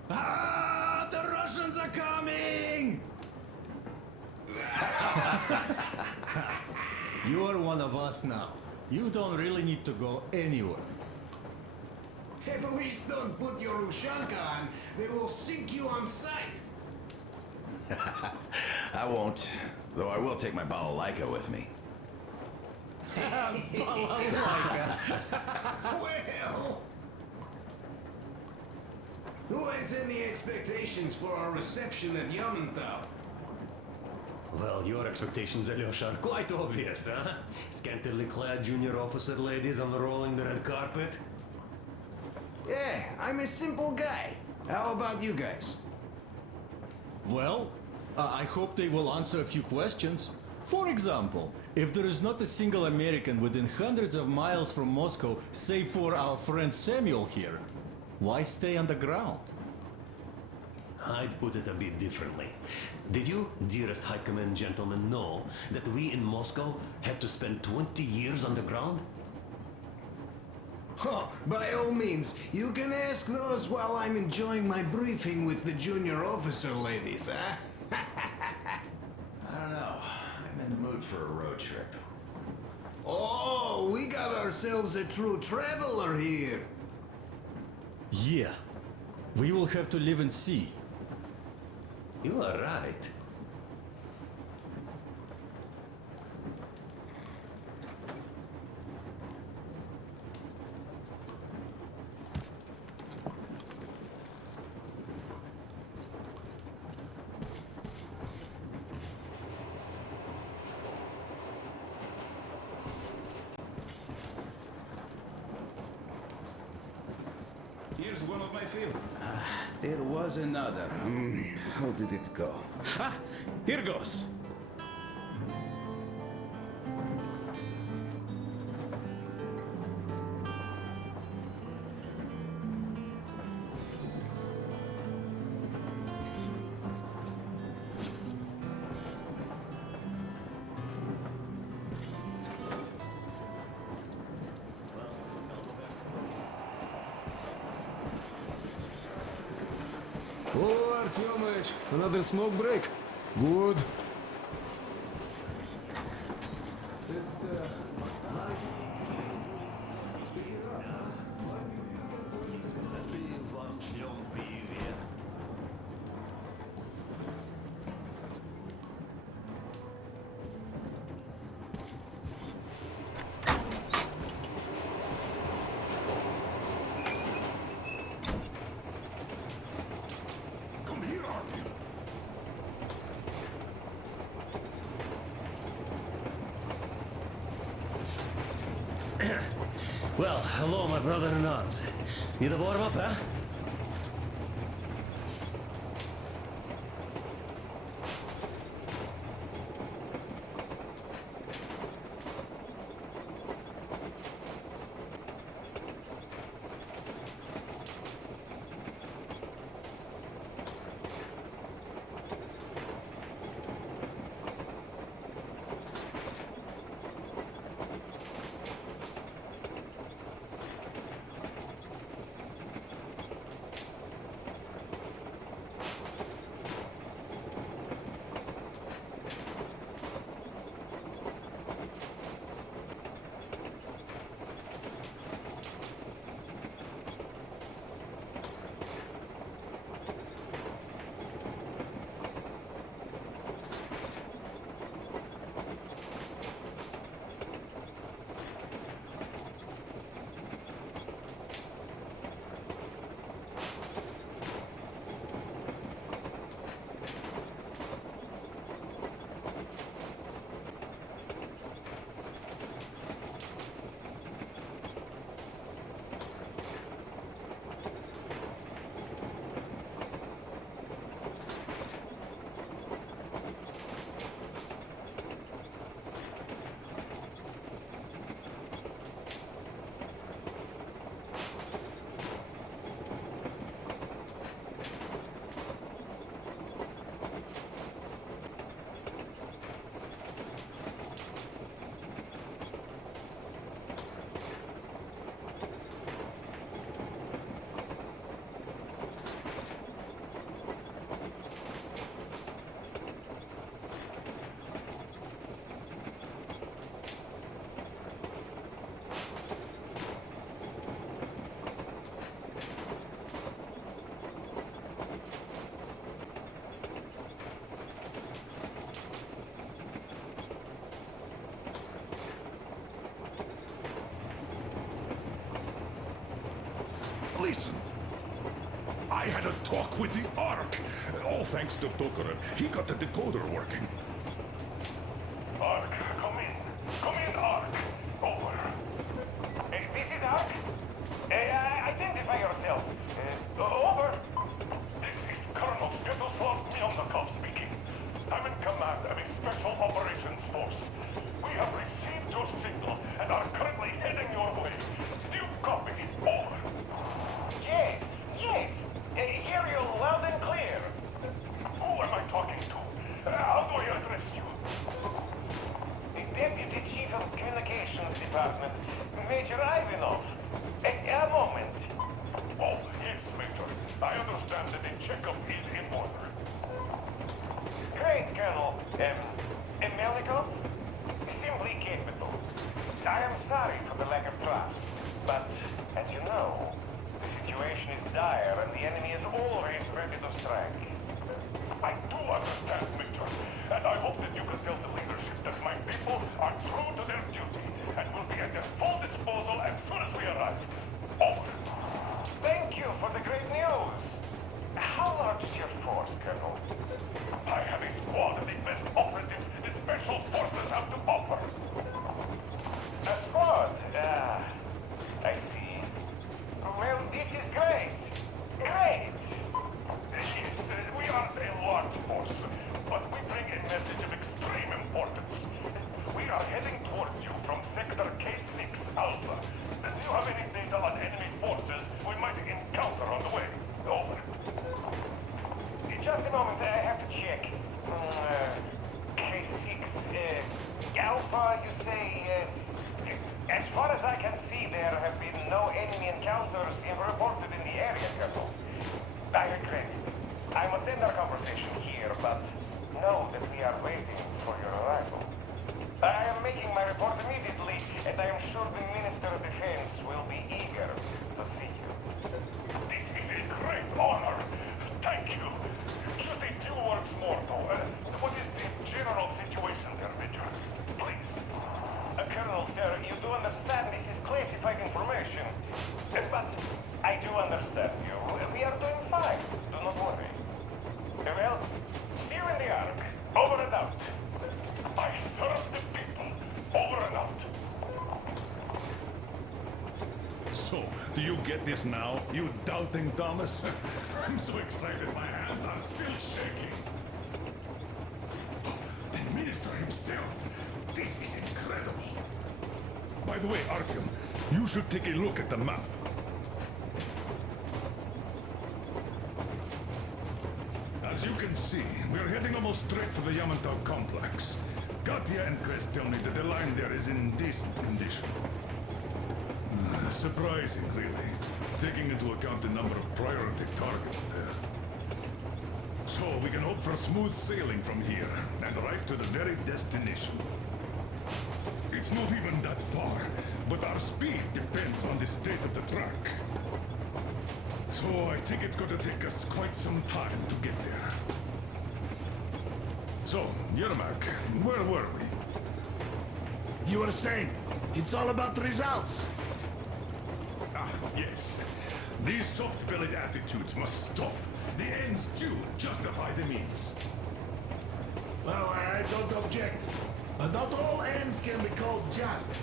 Ah, the Russians are coming! you are one of us now. You don't really need to go anywhere. At least don't put your Ushanka on. They will sink you on sight. I won't, though I will take my balalaika with me. Well, who has any expectations for our reception at Yamantau? Well, your expectations, Alyosha, are quite obvious, huh? Scantily clad junior officer ladies unrolling the red carpet. Yeah, I'm a simple guy. How about you guys? Well, I hope they will answer a few questions. For example, if there is not a single American within hundreds of miles from Moscow, save for our friend Samuel here, why stay on the ground? I'd put it a bit differently. Did you, dearest High Command gentlemen, know that we in Moscow had to spend 20 years underground? Oh, by all means, you can ask those while I'm enjoying my briefing with the junior officer ladies, huh? I don't know. I'm in the mood for a road trip. Oh, we got ourselves a true traveler here. Yeah, we will have to live and see. You are right. Here's one of my favorites. There was another. How did it go? Ah, here goes. Oh, Artyomich, another smoke break. Good. Well, hello, my brother in arms. Need a warm up, huh? I had a talk with the Ark. All thanks to Tokarev. He got the decoder working. Ark, come in. Come in, Ark. Over. This is Ark. Identify yourself. Over. This is Colonel Svetoslav Mylnikov speaking. I'm in command of a special operations force. We have received your signal and are currently heading your way. Do you copy? Over. Yes, yes. Hear you loud and clear. Who am I talking to? How do I address you? The Deputy Chief of Communications Department, Major Ivanov. A moment. Oh, yes, Major. I understand that the checkup is in order. Great, Colonel. Melnikov? Simply capable. I am sorry for the lack of trust, but, as you know, the situation is dire and the enemy is always ready to strike. I do understand, Major, and I hope that you can tell the leadership that my people are true to their duty and will be at their full disposal as soon as we arrive. Over. Thank you for the great news. How large is your force, Colonel? I have a squad of the best operatives the Special Forces have to offer. A squad? I see. Well, this is great. Great! Yes, we are a large force, but we bring a message of extreme importance. We are heading towards you from Sector K6 Alpha. Do you have any data on enemy forces we might encounter on the way? Over. Just a moment, I have to check. K6, Alpha, you say, as far as I can see, there have been no enemy encounters reported in the area, Colonel. I regret. I must end our conversation here, but know that we are waiting for your arrival. I am making my report immediately, and I am sure the Minister of Defense will be eager to see you. This is a great honor. Thank you. Just a few words more, though. What is the general situation there, Major? Please. Colonel, sir, you do understand this is classified information. But I do understand you. We are doing fine. Do not worry. Well, see you in the Ark. Over and out. I serve the people. Over and out. So, do you get this now, you doubting Thomas? I'm so excited my hands are still shaking. The Minister himself. This is incredible. By the way, Artyom, you should take a look at the map. As you can see, we're heading almost straight for the Yamantau complex. Katya and Chris tell me that the line there is in decent condition. Surprising, really, taking into account the number of priority targets there. So we can hope for smooth sailing from here, and right to the very destination. It's not even that far, but our speed depends on the state of the track. So I think it's going to take us quite some time to get there. So, Yermak, where were we? You were saying, it's all about the results. Yes. These soft-bellied attitudes must stop. The ends do justify the means. Well, I don't object. But not all ends can be called just.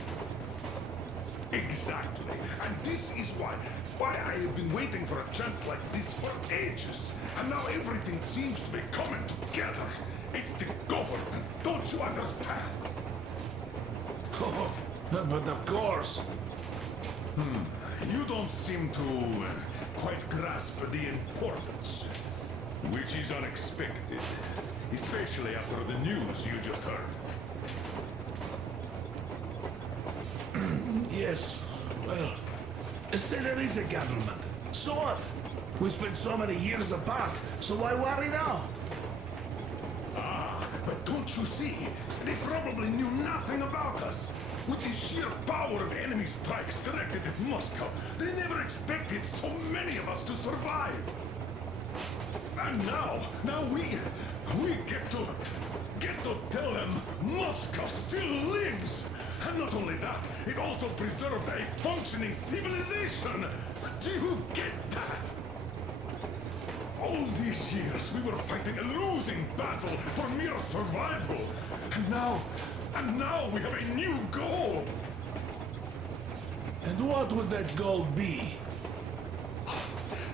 Exactly. And this is why I have been waiting for a chance like this for ages. And now everything seems to be coming together. It's the government. Don't you understand? Oh, but of course. You don't seem to quite grasp the importance, which is unexpected, especially after the news you just heard. Yes, well, say there is a government. So what? We spent so many years apart, so why worry now? But don't you see? They probably knew nothing about us. With the sheer power of enemy strikes directed at Moscow, they never expected so many of us to survive. And now we get to tell them Moscow still lives. And not only that, it also preserved a functioning civilization. Do you get that? these years, we were fighting a losing battle for mere survival. And now we have a new goal. And what would that goal be?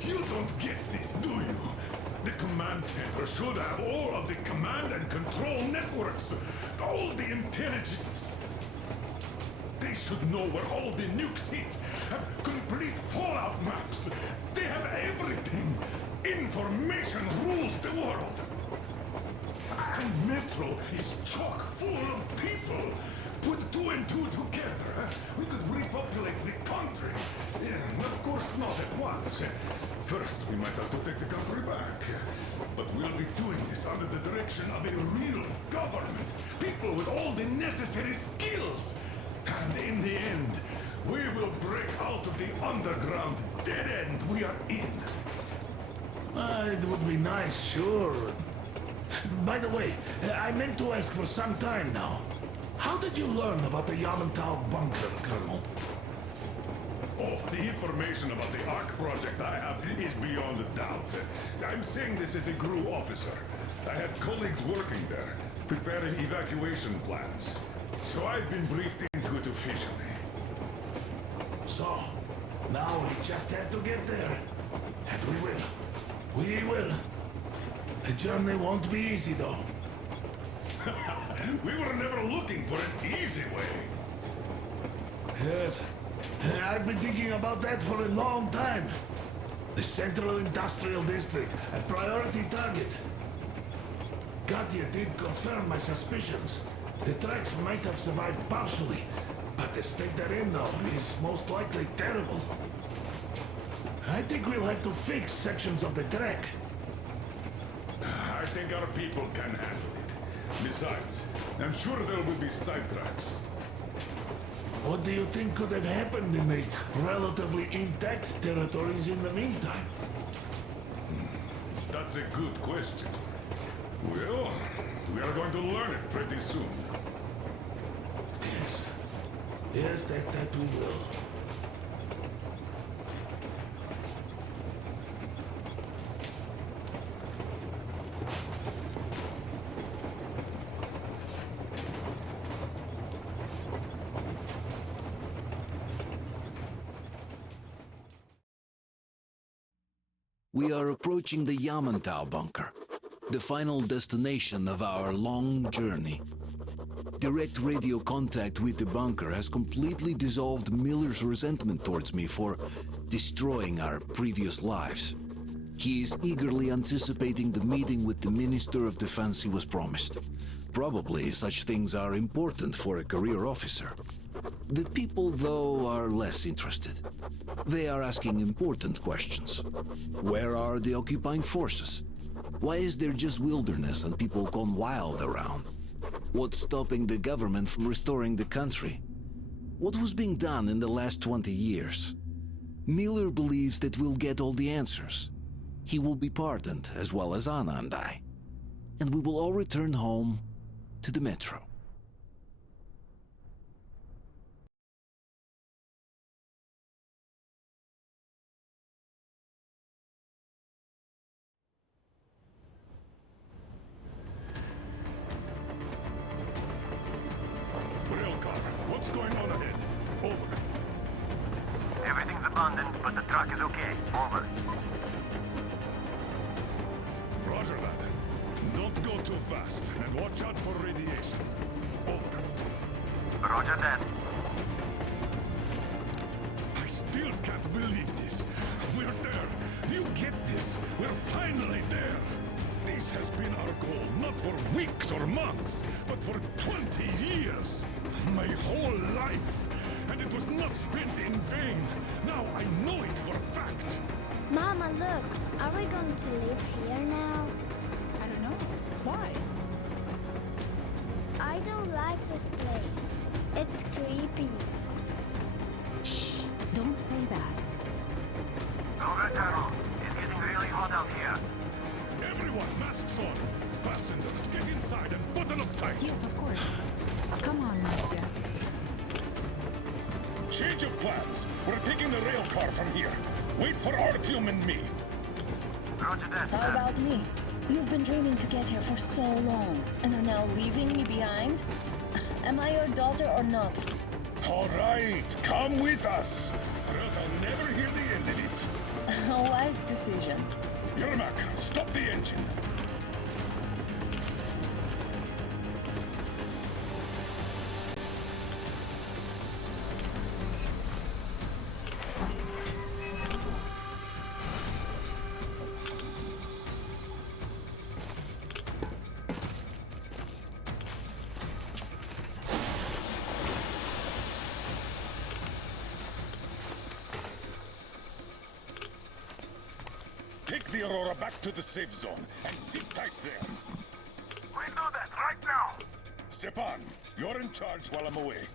You don't get this, do you? The command center should have all of the command and control networks, all the intelligence. They should know where all the nukes hit, have complete fallout maps. They have everything. Information rules the world. And Metro is chock full of people. Put 2 and 2 together, we could repopulate the country. Yeah, of course not at once. First, we might have to take the country back. But we'll be doing this under the direction of a real government. People with all the necessary skills. And in the end, we will break out of the underground dead end we are in. It would be nice, sure. By the way, I meant to ask for some time now. How did you learn about the Yamantau bunker, Colonel? Oh, the information about the ARC project I have is beyond a doubt. I'm saying this as a GRU officer. I had colleagues working there, preparing evacuation plans. So I've been briefed into it officially. So, now we just have to get there. And we will. We will. The journey won't be easy, though. We were never looking for an easy way. Yes. I've been thinking about that for a long time. The Central Industrial District, a priority target. Katya did confirm my suspicions. The tracks might have survived partially, but the state they're in now is most likely terrible. I think we'll have to fix sections of the track. I think our people can handle it. Besides, I'm sure there will be sidetracks. What do you think could have happened in the relatively intact territories in the meantime? That's a good question. Well, we are going to learn it pretty soon. Yes. Yes, that we will. We are approaching the Yamantau bunker, the final destination of our long journey. Direct radio contact with the bunker has completely dissolved Miller's resentment towards me for destroying our previous lives. He is eagerly anticipating the meeting with the Minister of Defense he was promised. Probably such things are important for a career officer. The people, though, are less interested. They are asking important questions. Where are the occupying forces? Why is there just wilderness and people gone wild around? What's stopping the government from restoring the country? What was being done in the last 20 years? Miller believes that we'll get all the answers. He will be pardoned, as well as Anna and I. And we will all return home to the Metro. What's going on ahead? Over. Everything's abandoned, but the truck is okay. Over. Roger that. Don't go too fast, and watch out for radiation. Over. Roger that. I still can't believe this. We're there. Do you get this? We're finally there. This has been our goal, not for weeks or months, but for 20 years. My whole life. And it was not spent in vain. Now I know it for a fact. Mama, look. Are we going to live here now? I don't know. Why? I don't like this place. It's creepy. Shh. Don't say that. Over, Colonel. It's getting really hot out here. Everyone, masks on. Passengers, get inside and button up tight. Yes, of course. Come on, Nastya. Change of plans. We're taking the rail car from here. Wait for Artyom and me. Roger that, How sir. about me? You've been dreaming to get here for so long, and are now leaving me behind? Am I your daughter or not? All right, come with us. Or else I'll never hear the end of it. A wise decision. Yermak, stop the engine. Take the Aurora back to the safe zone and sit tight there. We do that right now. Stepan, you're in charge while I'm away.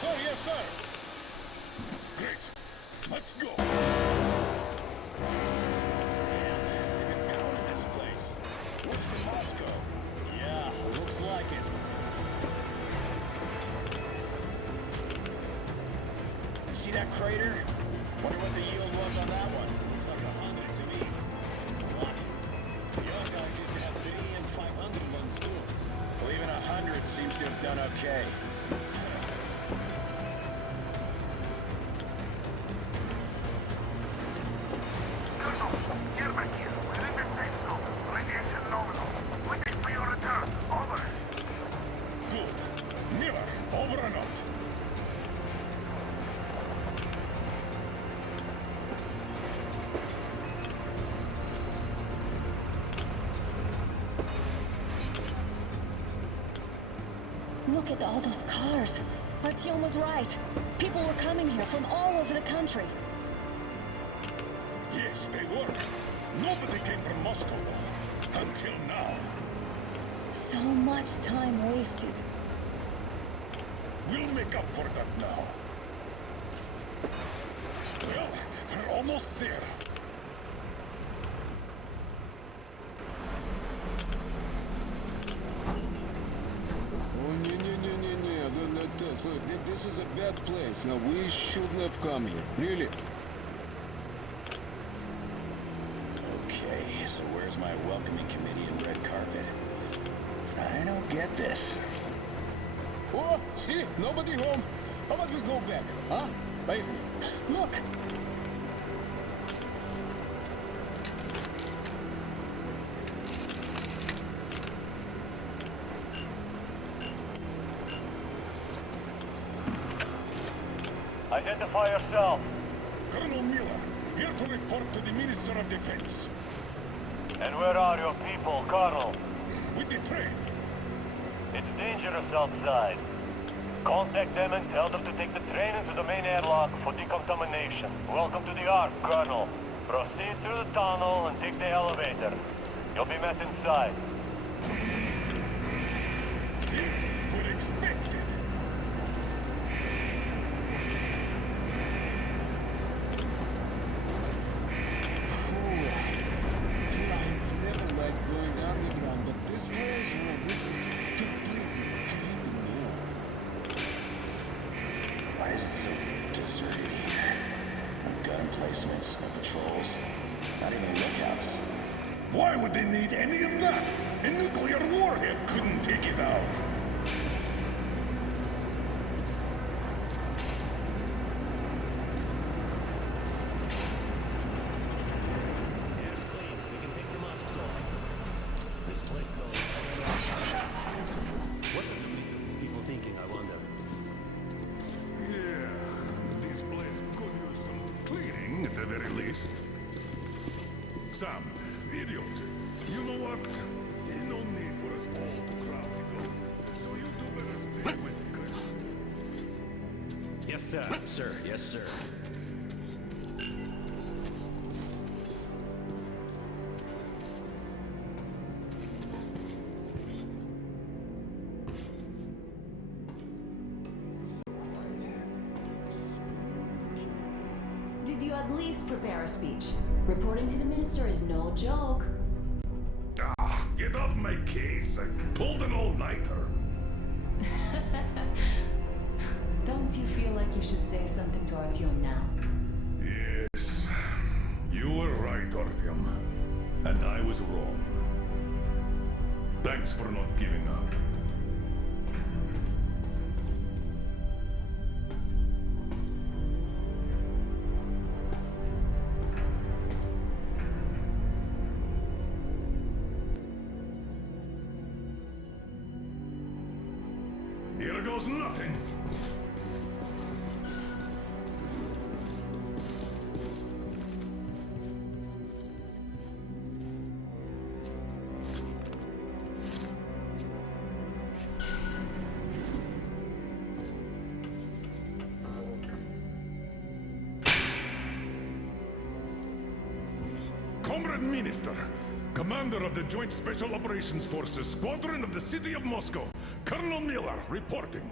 Sir, yes, sir. Great. Let's go. This place. What's the Moscow? Yeah, looks like it. See that crater? Wonder what the yield was on that one. Looks like 100 to me. What? The young guys used to have 50 and 500 ones too. Well, even 100 seems to have done okay. Colonel, Yermak here. We're in the safe zone. Radiation nominal. Waiting for your return. Over. Good. Miller, over and out. Look at all those cars. Artyom was right. People were coming here from all over the country. Yes, they were. Nobody came from Moscow, though. Until now. So much time wasted. We'll make up for that now. Well, we're almost there. Oh, look, this is a bad place. Now, we shouldn't have come here. Really? Okay, so where's my welcoming committee and red carpet? I don't get this. Oh, see? Nobody home. How about we go back, huh? Hey, look! Identify yourself. Colonel Miller, here to report to the Minister of Defense. And where are your people, Colonel? With the train. It's dangerous outside. Contact them and tell them to take the train into the main airlock for decontamination. Welcome to the Ark, Colonel. Proceed through the tunnel and take the elevator. You'll be met inside. See? We're expected. Why is it so deserted here? No gun emplacements, no patrols, not even lookouts. Why would they need any of that? A nuclear warhead couldn't take it out. Air's clean. We can take the masks off. This place, though, what are these people thinking, I wonder? Yeah, this place could use some cleaning at the very least. Sam, idiot, you know what? There's no need for us all to crowd you. So you two better stay with us. Yes, sir. Sir, yes, sir. Did you at least prepare a speech? Reporting to the minister is no joke. Ah, get off my case. I pulled an all-nighter. Don't you feel like you should say something to Artyom now? Yes, you were right. right, Artyom. And I was wrong. Thanks for not giving up. Here goes nothing! Comrade Minister, Commander of the Joint Special Operations Forces, Squadron of the City of Moscow, Colonel Miller, reporting.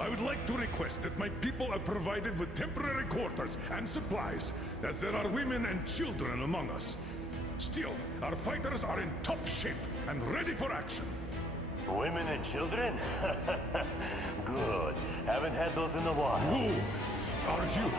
I would like to request that my people are provided with temporary quarters and supplies, as there are women and children among us. Still, our fighters are in top shape and ready for action. Women and children? Good. Haven't had those in a while. Who are you?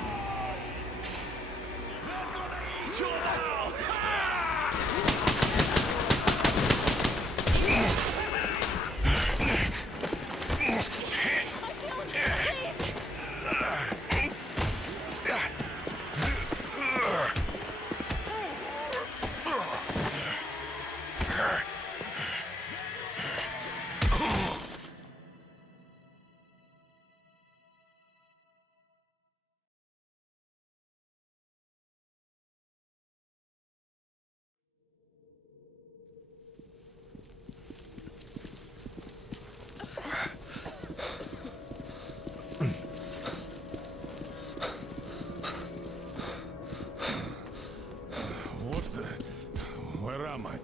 Where am I?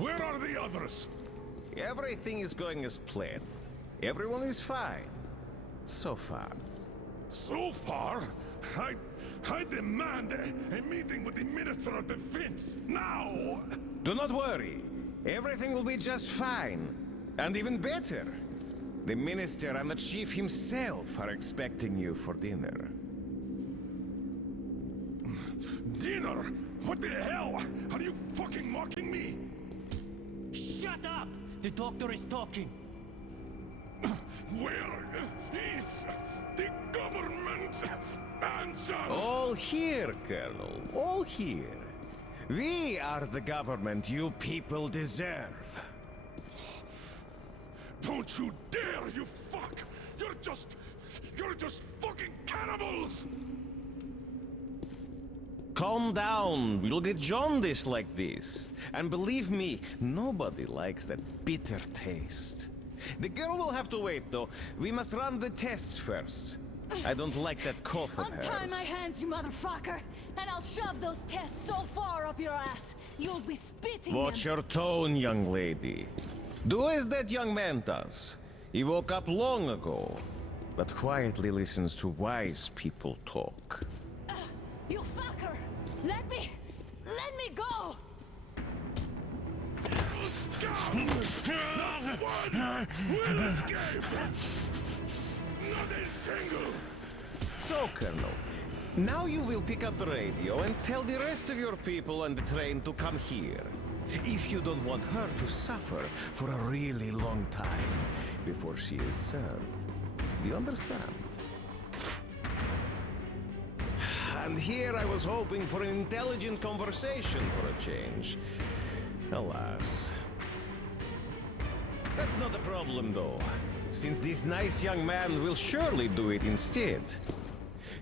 Where are the others? Everything is going as planned. Everyone is fine. So far. So far? I demand a meeting with the Minister of Defense, now! Do not worry. Everything will be just fine. And even better. The Minister and the Chief himself are expecting you for dinner. Dinner? What the hell? Are you fucking mocking me? Shut up! The doctor is talking. Where is the government? Answer! All here, Colonel. All here. We are the government you people deserve. Don't you dare, you fuck! You're just fucking cannibals! Calm down. We'll get jaundice like this. And believe me, nobody likes that bitter taste. The girl will have to wait, though. We must run the tests first. I don't like that cough of hers. Untie my hands, you motherfucker, and I'll shove those tests so far up your ass, you'll be spitting Watch them. your tone, young lady. Do as that young man does. He woke up long ago, but quietly listens to wise people talk. You fucker! Let me go! Not one will escape! Not a single! So, Colonel, now you will pick up the radio and tell the rest of your people on the train to come here. If you don't want her to suffer for a really long time before she is served. Do you understand? And here I was hoping for an intelligent conversation for a change. Alas. That's not a problem, though, since this nice young man will surely do it instead.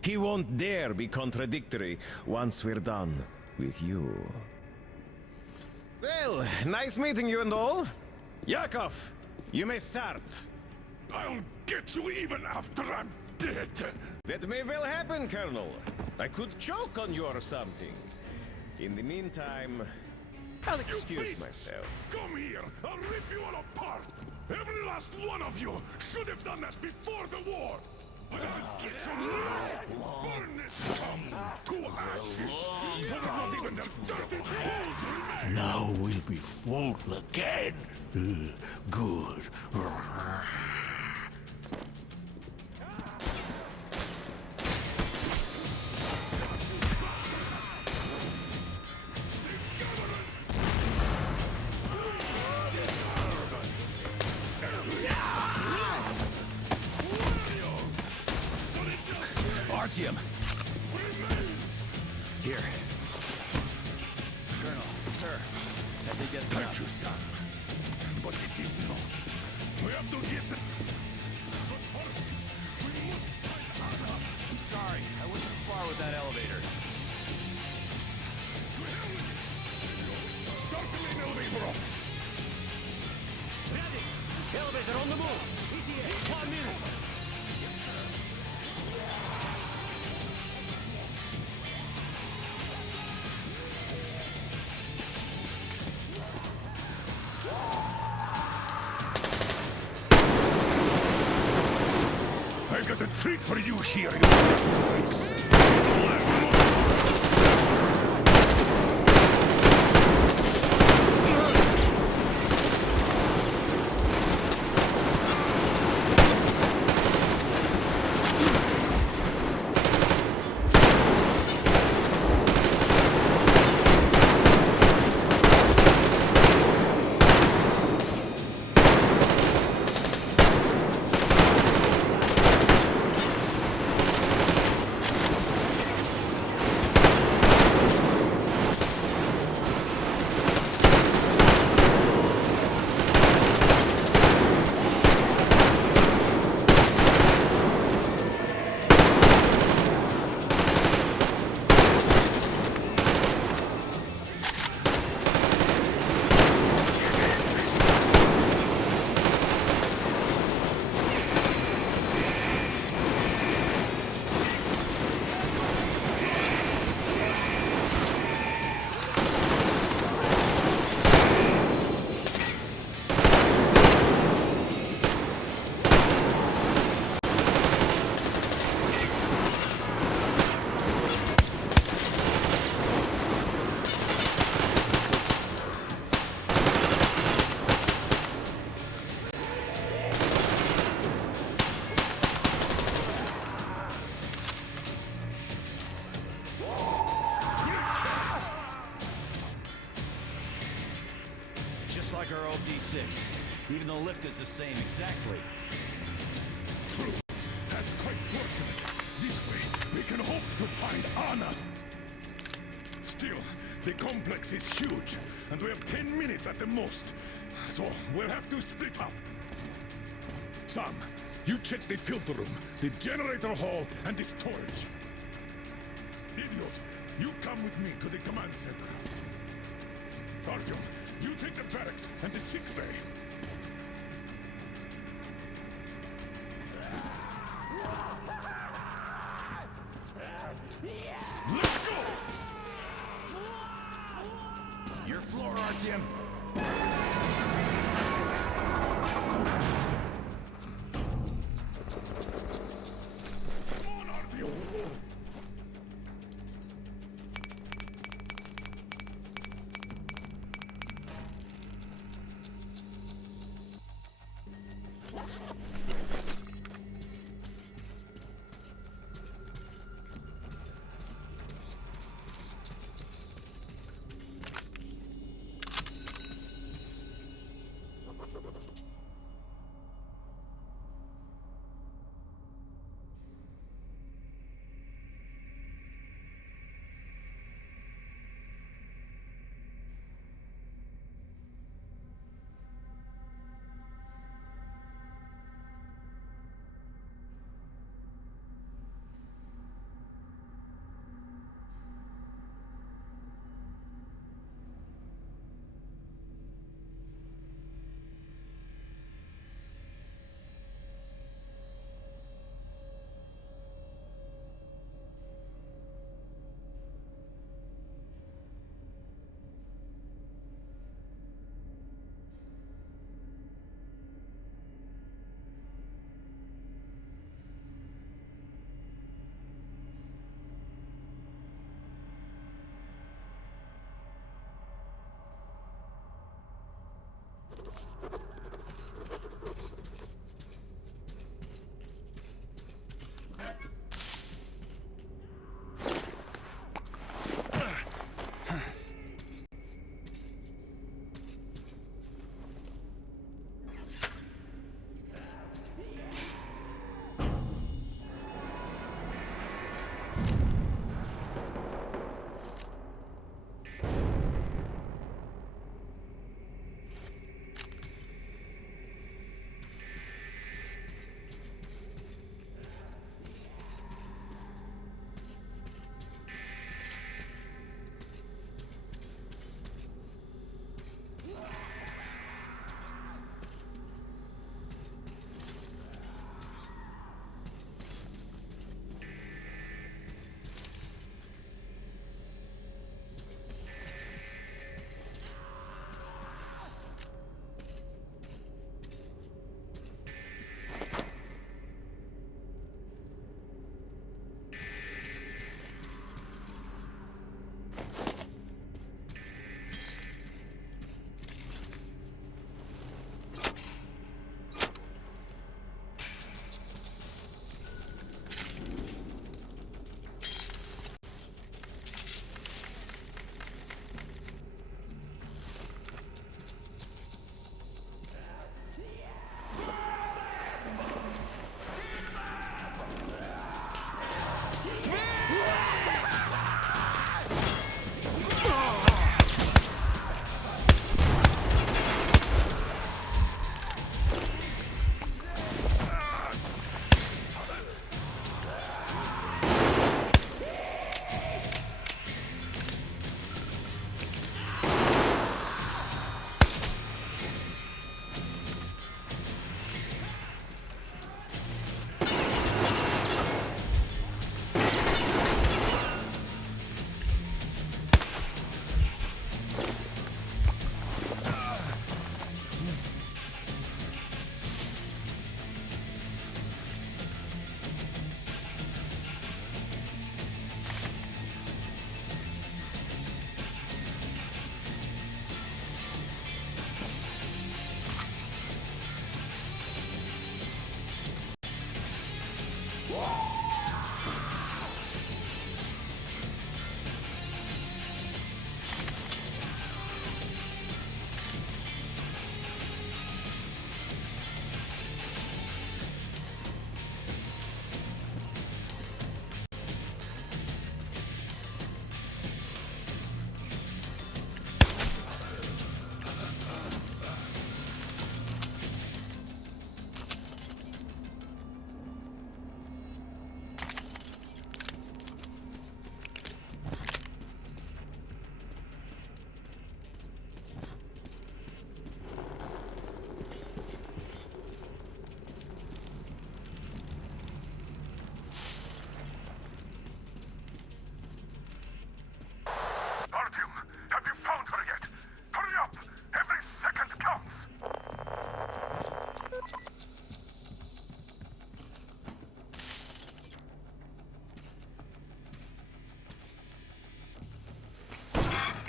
He won't dare be contradictory once we're done with you. Well, nice meeting you and all. Yakov, you may start. I'll get you even after I'm dead. That may well happen, Colonel. I could choke on you or something. In the meantime, I'll excuse myself. Come here! I'll rip you all apart! Every last one of you should have done that before the war! But I'll get you now! Burn this town to ashes! So that not even the dirty bones remain! Now we'll be full again. Good. Artyom. Here. Colonel, sir, I think that's Thank enough. you, son. But it is not. We have to get the... But first, we must find Anna. I'm sorry, I wasn't far with that elevator. To hell with you. Start the main elevator off. Ready! Elevator on the move! ETA, 1 minute! I got a treat for you here, you freaks. Just like our old D6. Even the lift is the same, exactly. True. That's quite fortunate. This way, we can hope to find Anna. Still, the complex is huge, and we have 10 minutes at the most. So, we'll have to split up. Sam, you check the filter room, the generator hall, and the storage. Idiot, you come with me to the command center. Artyom, you take the barracks and the sick bay. Let's go! Your floor, Artyom. Come on, Artyom!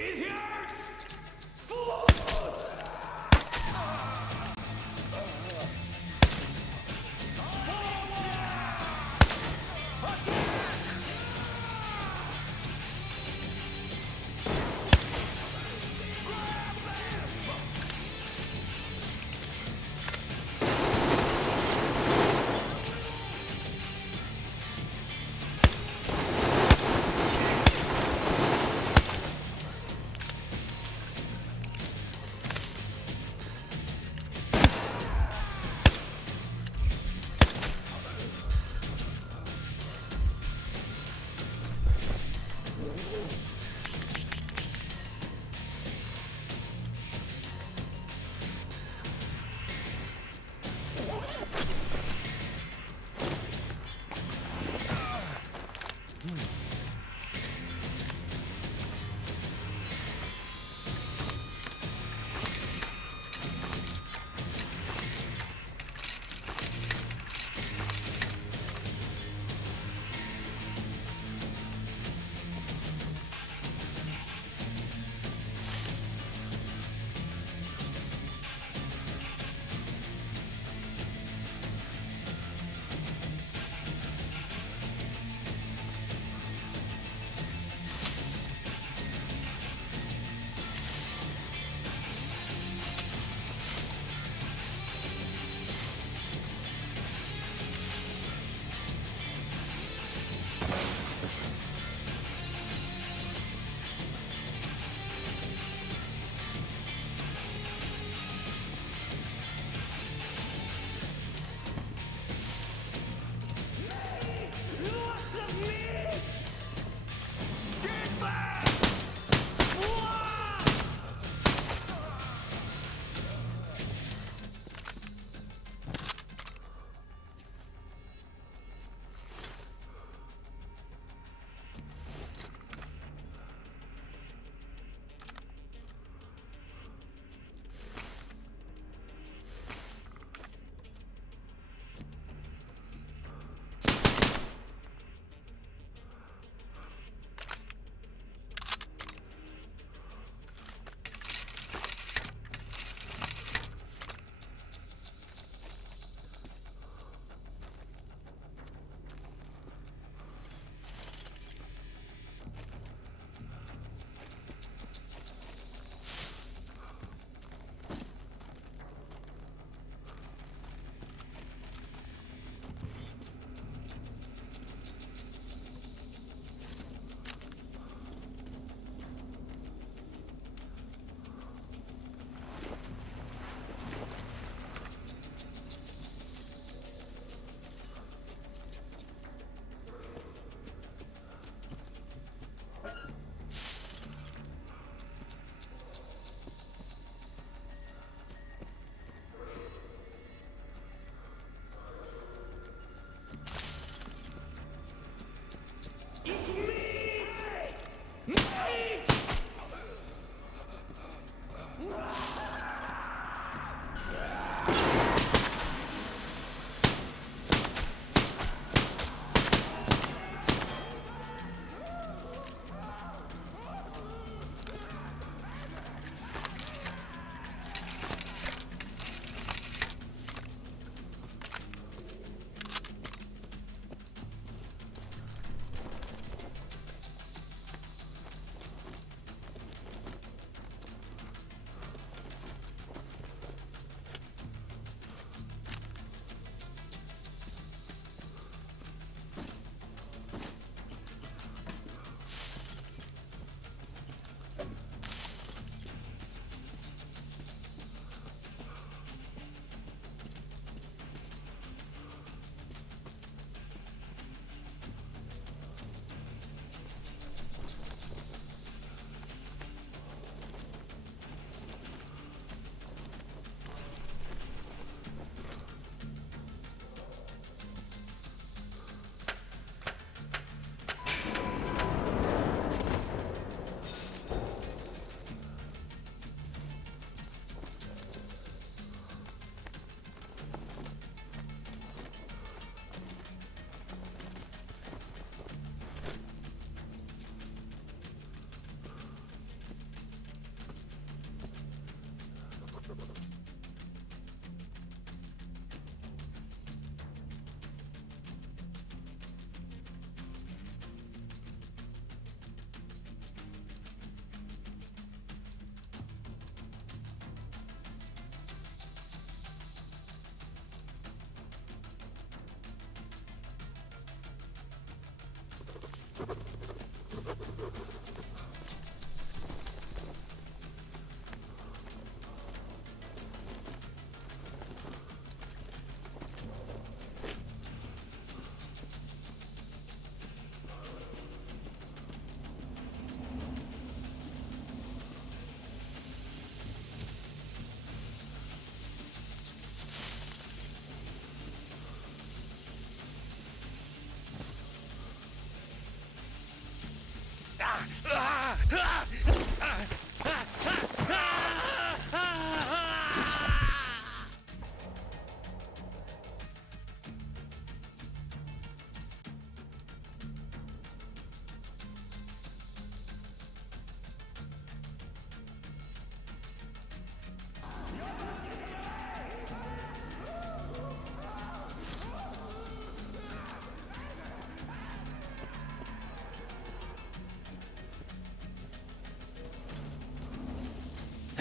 It hurts! Flood!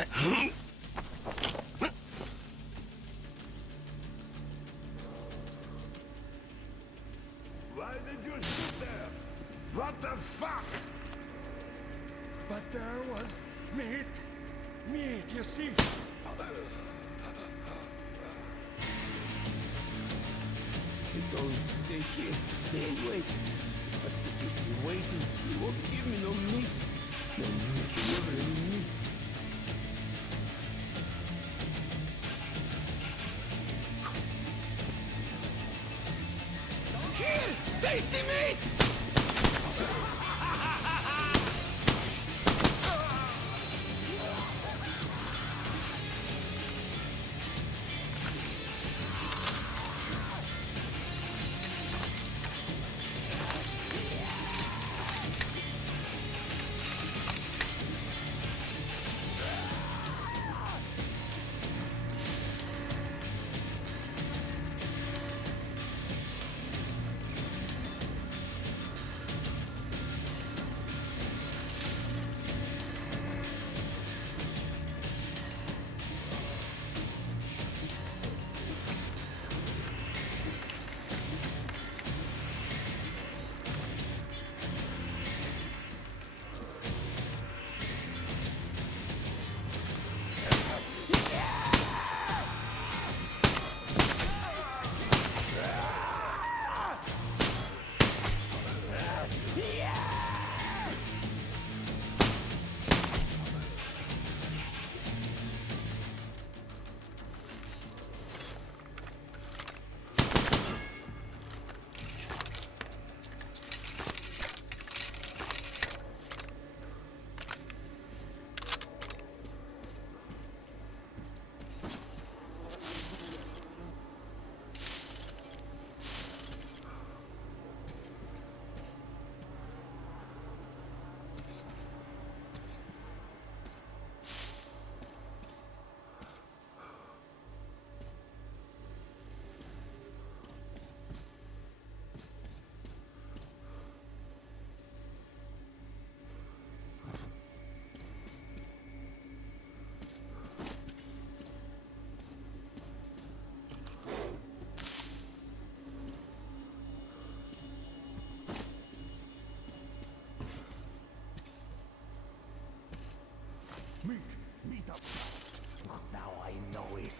Why did you sit there? What the fuck? But there was meat. Meat, you see. They told me to stay here, stay and wait. What's the use in waiting? You won't give me no meat. No meat, never any meat. Here! Tasty meat! Meet up. Now I know it.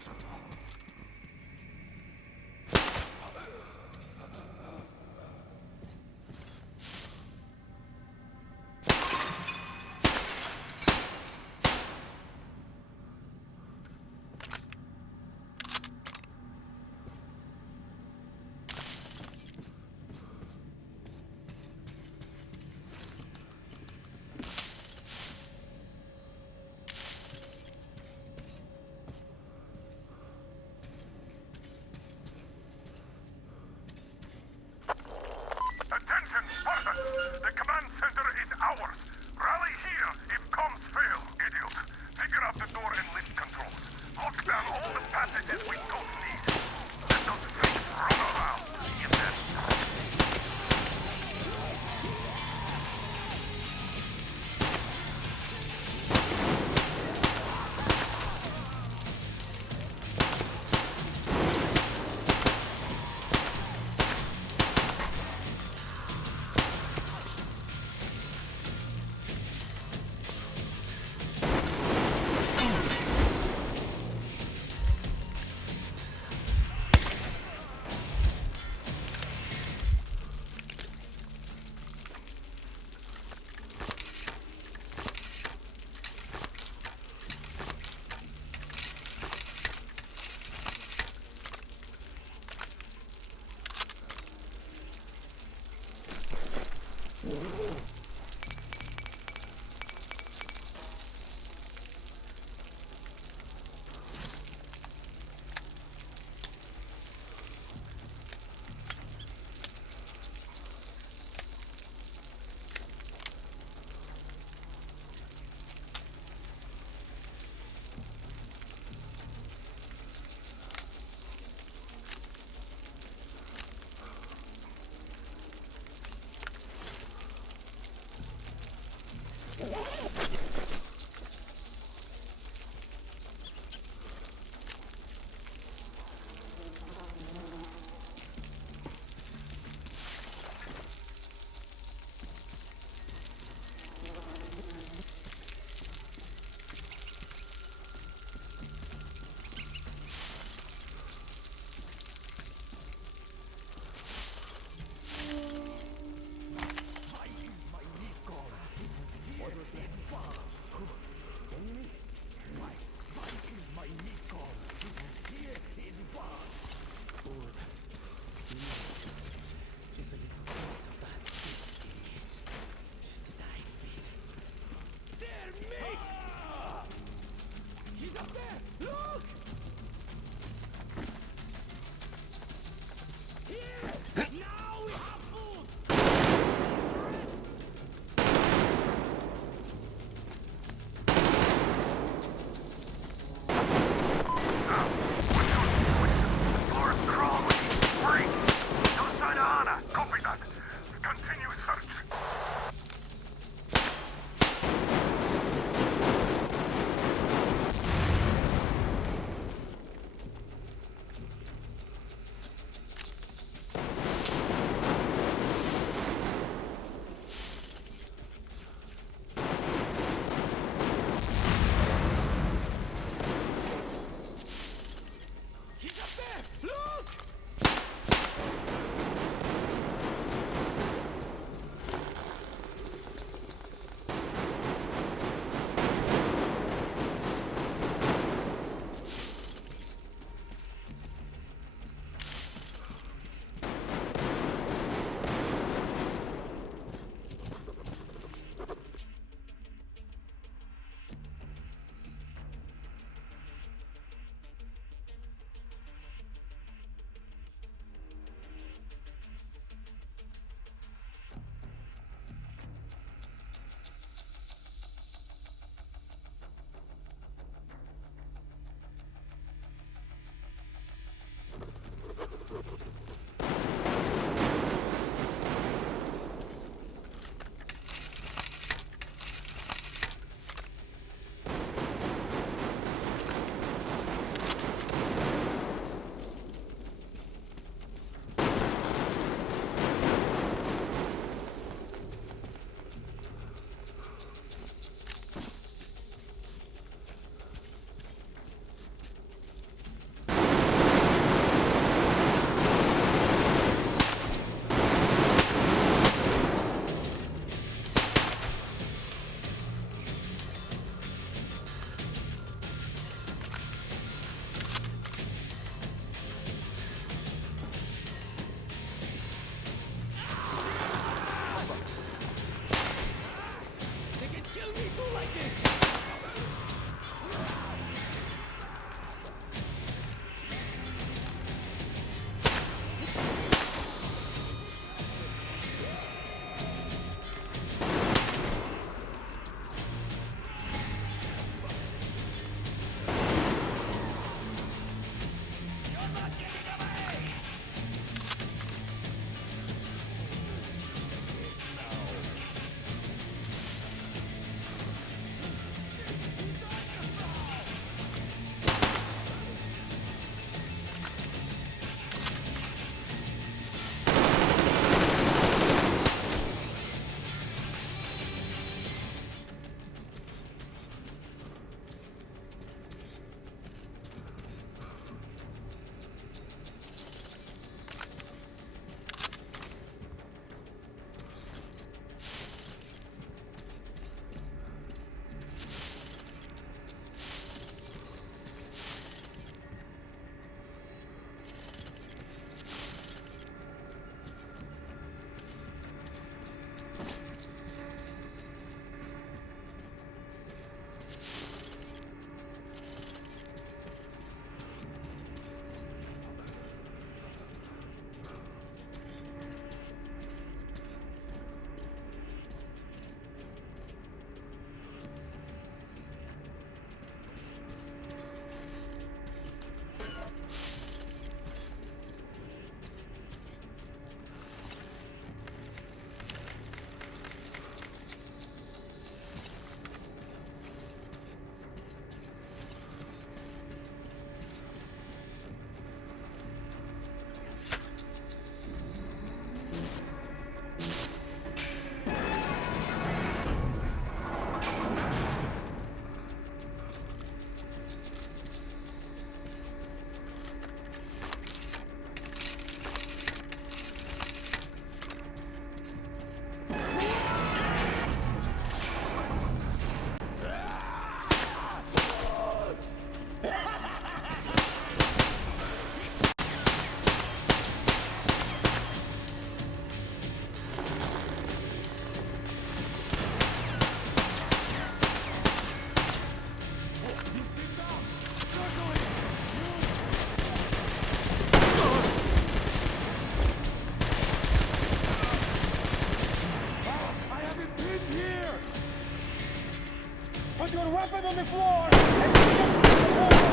Put your weapon on the floor and get the hell away.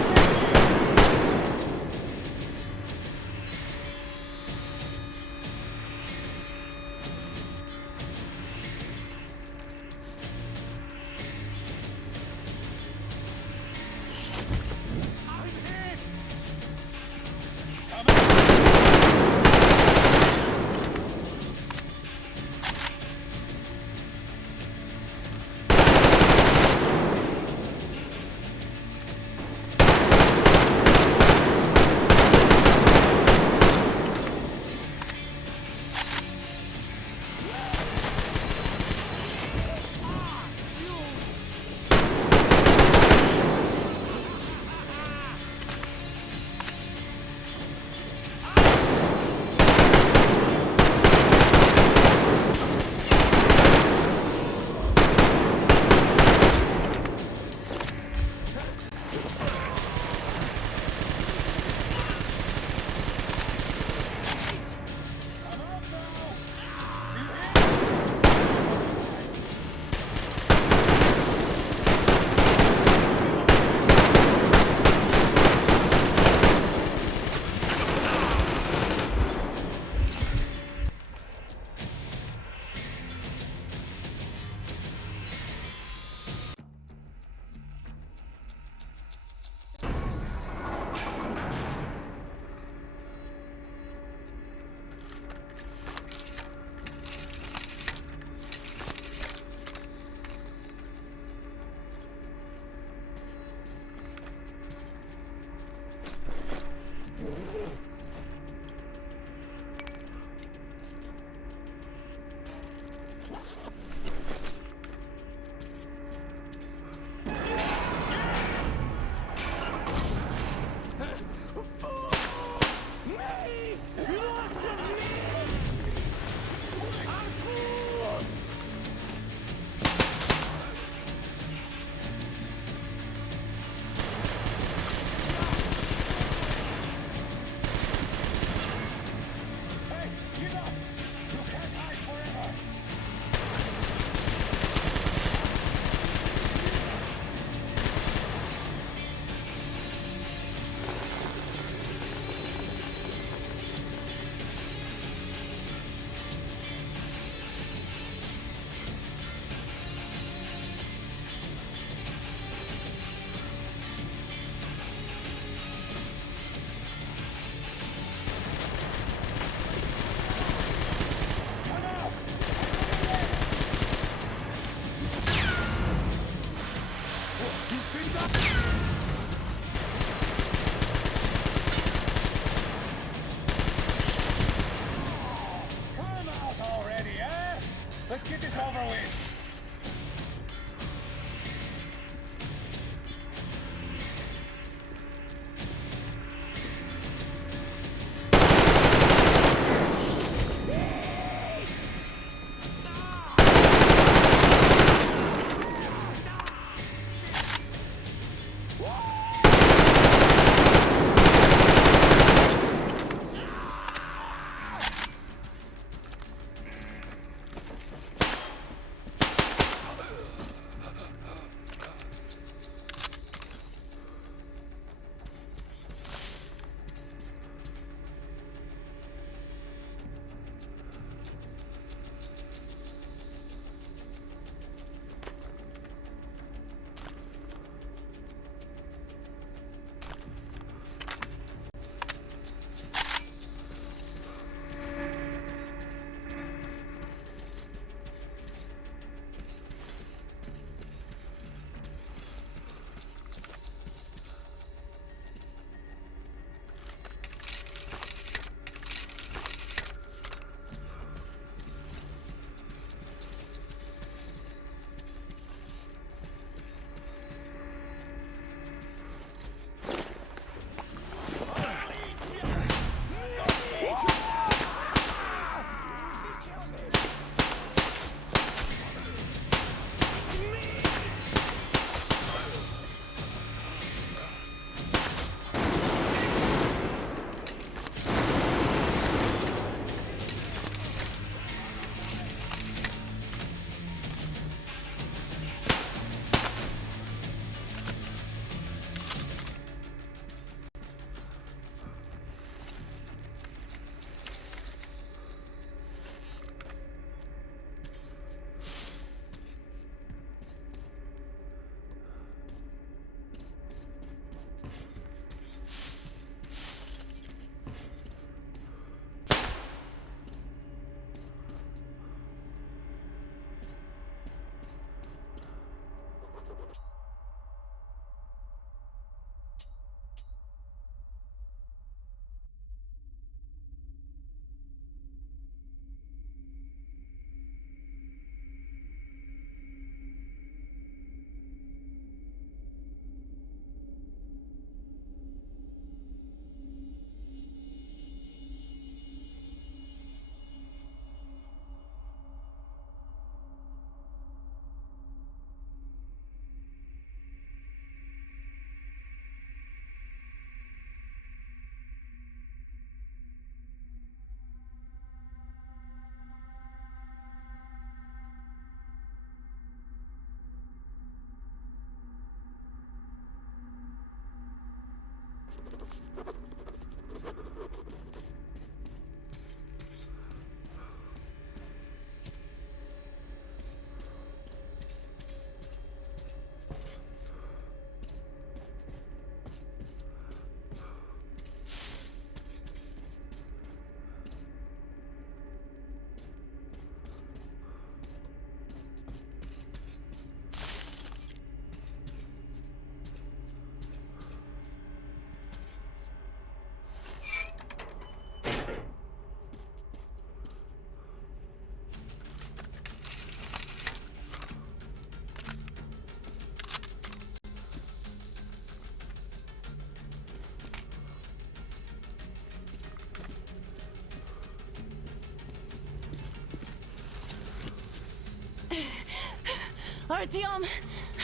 Artyom,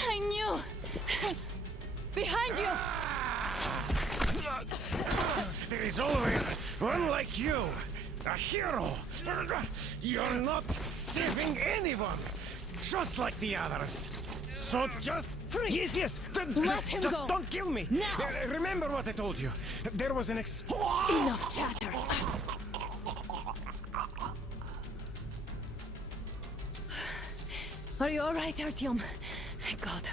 I knew! Behind you! There is always one like you, a hero. You're not saving anyone, just like the others. So just freeze. Yes. Let him go. Don't kill me. Now. Remember what I told you. There was an Enough chatter. Are you all right, Artyom? Thank God.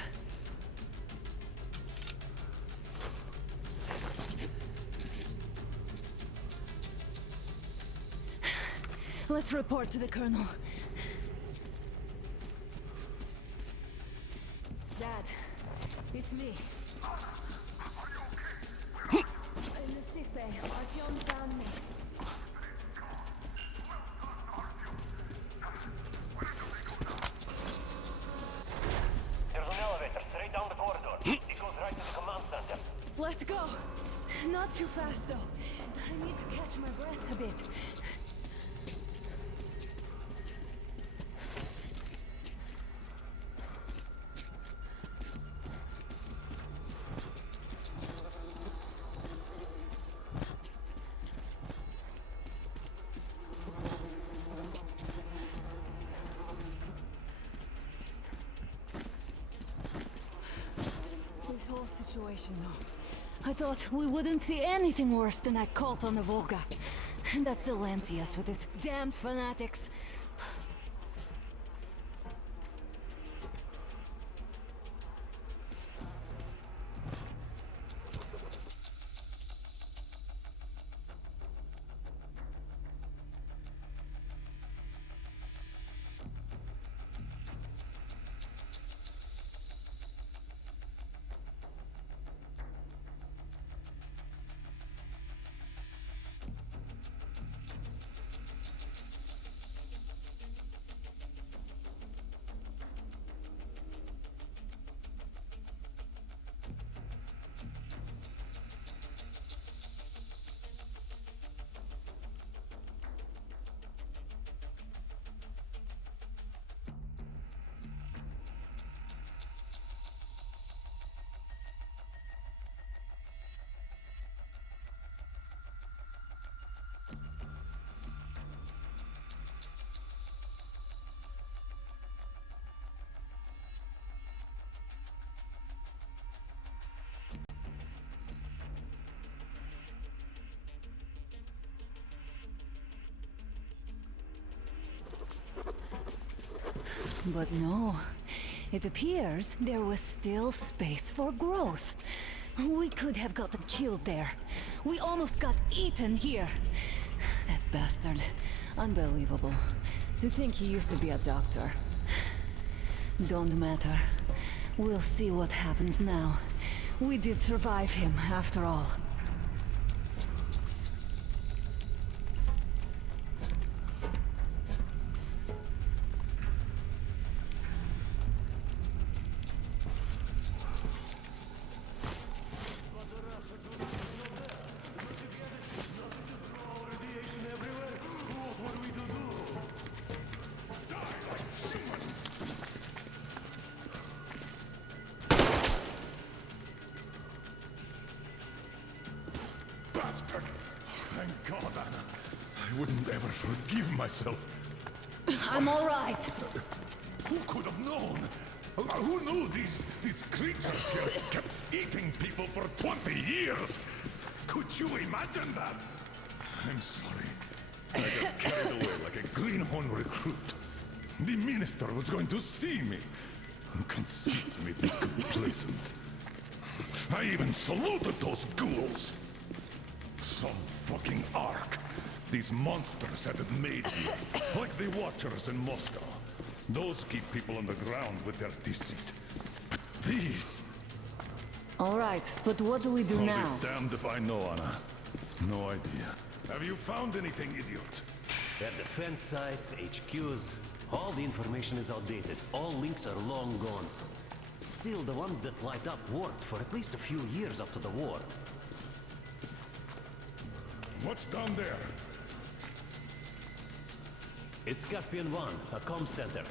Let's report to the Colonel. Dad, it's me. In the sick bay, Artyom found me. There's an elevator straight down the corridor. It goes right to the command center. Let's go. Not too fast, though. I need to catch my breath a bit. This whole situation, though. I thought we wouldn't see anything worse than that cult on the Volga. And that's Silencius with his damn fanatics. But no, it appears there was still space for growth. We could have gotten killed there. We almost got eaten here. That bastard. Unbelievable. To think he used to be a doctor. Don't matter. We'll see what happens now. We did survive him, after all. Bastard! Thank God, Anna. I wouldn't ever forgive myself. I'm all right. Who could have known? Who knew these creatures here kept eating people for 20 years? Could you imagine that? I'm sorry. I got carried away like a greenhorn recruit. The minister was going to see me. Conceit made me complacent. I even saluted those ghouls. Some fucking ark. These monsters had it made me. Like the Watchers in Moscow. Those keep people on the ground with their deceit. But these... All right, but what do we do now? I'll be damned if I know, Anna. No idea. Have you found anything, idiot? At defense sites, HQs, all the information is outdated. All links are long gone. Still, the ones that light up worked for at least a few years after the war. What's down there? It's Caspian 1, a comm center.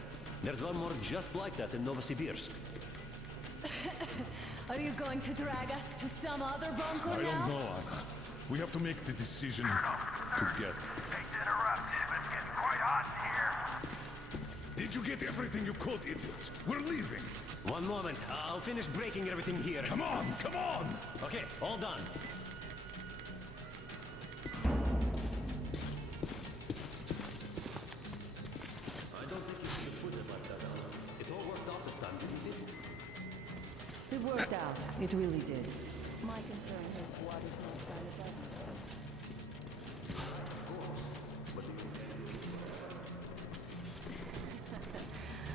There's one more just like that in Novosibirsk. Are you going to drag us to some other bunker I now? don't know, Anna. We have to make the decision together. Did you get everything you could, idiots? We're leaving. One moment. I'll finish breaking everything here. Come on, come on! Okay, all done. I don't think you should have put it like that, Anna. It all worked out this time, didn't it? It worked out. It really did. My concern is what if next time it doesn't?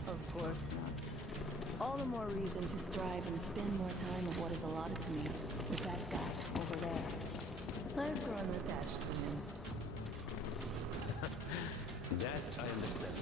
Of course not. All the more reason to strive and spend more time of what is allotted to me with that guy over there. I've grown attached to him. That I understand.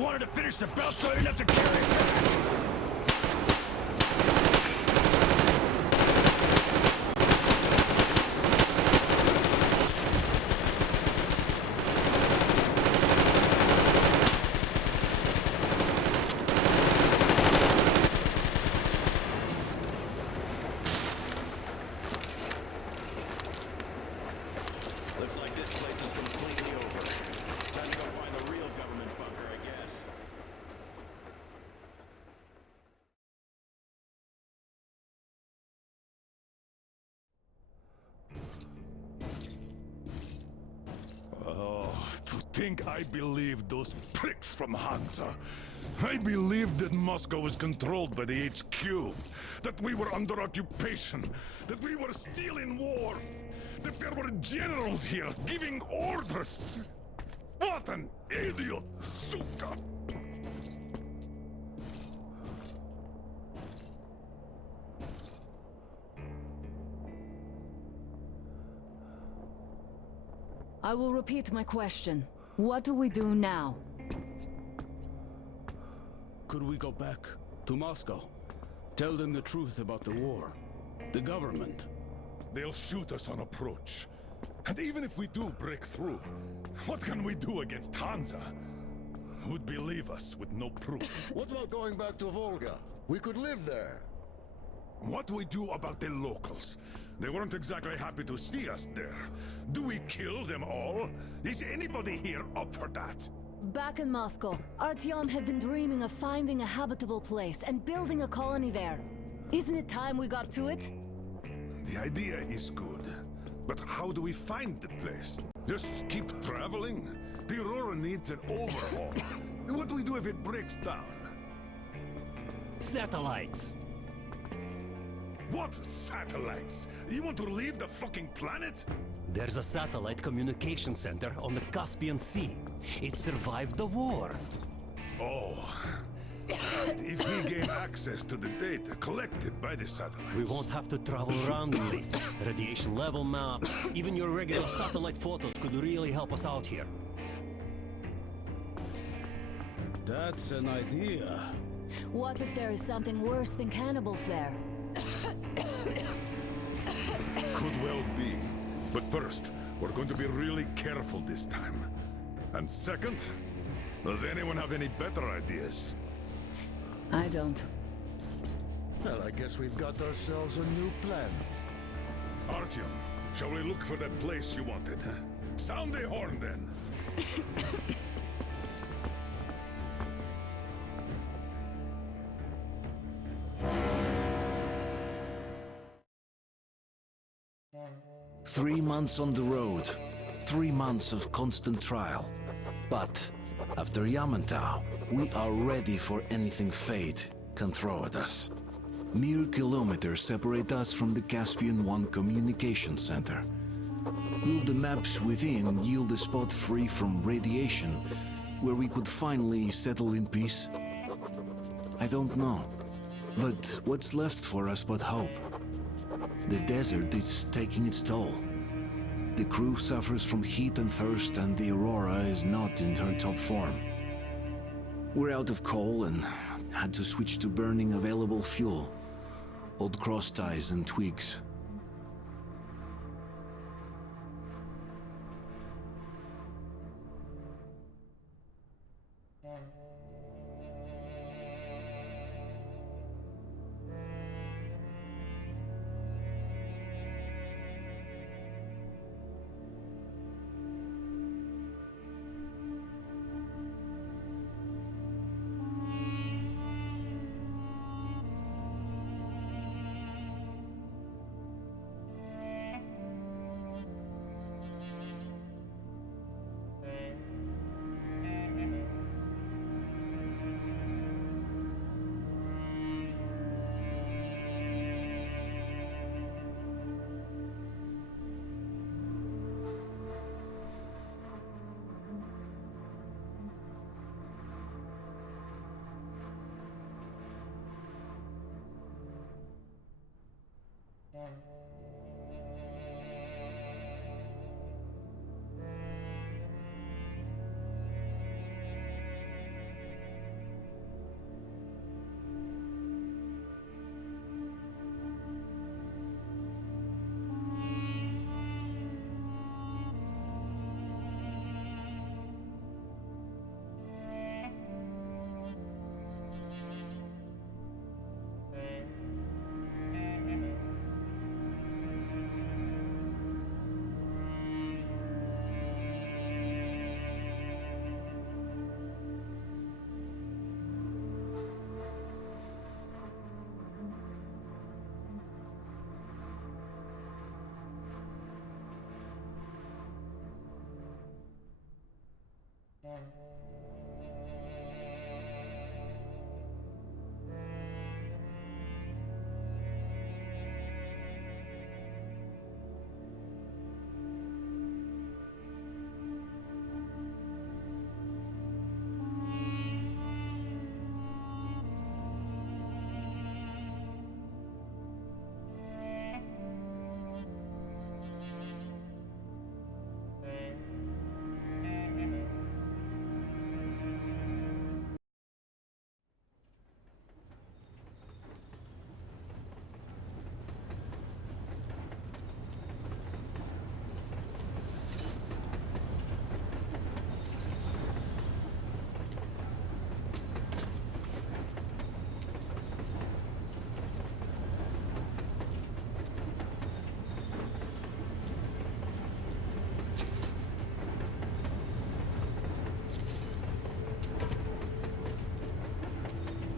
Wanted to finish the belt so I didn't have to carry it back. Looks like this place is completely over. Time to go find the real government bunker, I guess. Oh, to think I believed those pricks from Hansa. I believed that Moscow was controlled by the HQ, that we were under occupation, that we were still in war, that there were generals here giving orders. What an idiot, suka! I will repeat my question. What do we do now? Could we go back to Moscow? Tell them the truth about the war. The government. They'll shoot us on approach. And even if we do break through, what can we do against Hansa? Who'd believe us with no proof? What about going back to Volga? We could live there. What do we do about the locals? They weren't exactly happy to see us there. Do we kill them all? Is anybody here up for that? Back in Moscow, Artyom had been dreaming of finding a habitable place and building a colony there. Isn't it time we got to it? The idea is good. But how do we find the place? Just keep traveling? The Aurora needs an overhaul. What do we do if it breaks down? Satellites! What satellites? You want to leave the fucking planet? There's a satellite communication center on the Caspian Sea. It survived the war. Oh. And if we gain access to the data collected by the satellites... We won't have to travel randomly. Radiation level maps, even your regular satellite photos could really help us out here. That's an idea. What if there is something worse than cannibals there? Could well be. But first, we're going to be really careful this time. And second, does anyone have any better ideas? I don't. Well, I guess we've got ourselves a new plan. Artyom, shall we look for that place you wanted? Sound the horn, then. Three months on the road, 3 months of constant trial. But after Yamantau, we are ready for anything fate can throw at us. Mere kilometers separate us from the Caspian One communication center. Will the maps within yield a spot free from radiation, where we could finally settle in peace? I don't know. But what's left for us but hope? The desert is taking its toll. The crew suffers from heat and thirst, and the Aurora is not in her top form. We're out of coal and had to switch to burning available fuel. Old cross ties and twigs.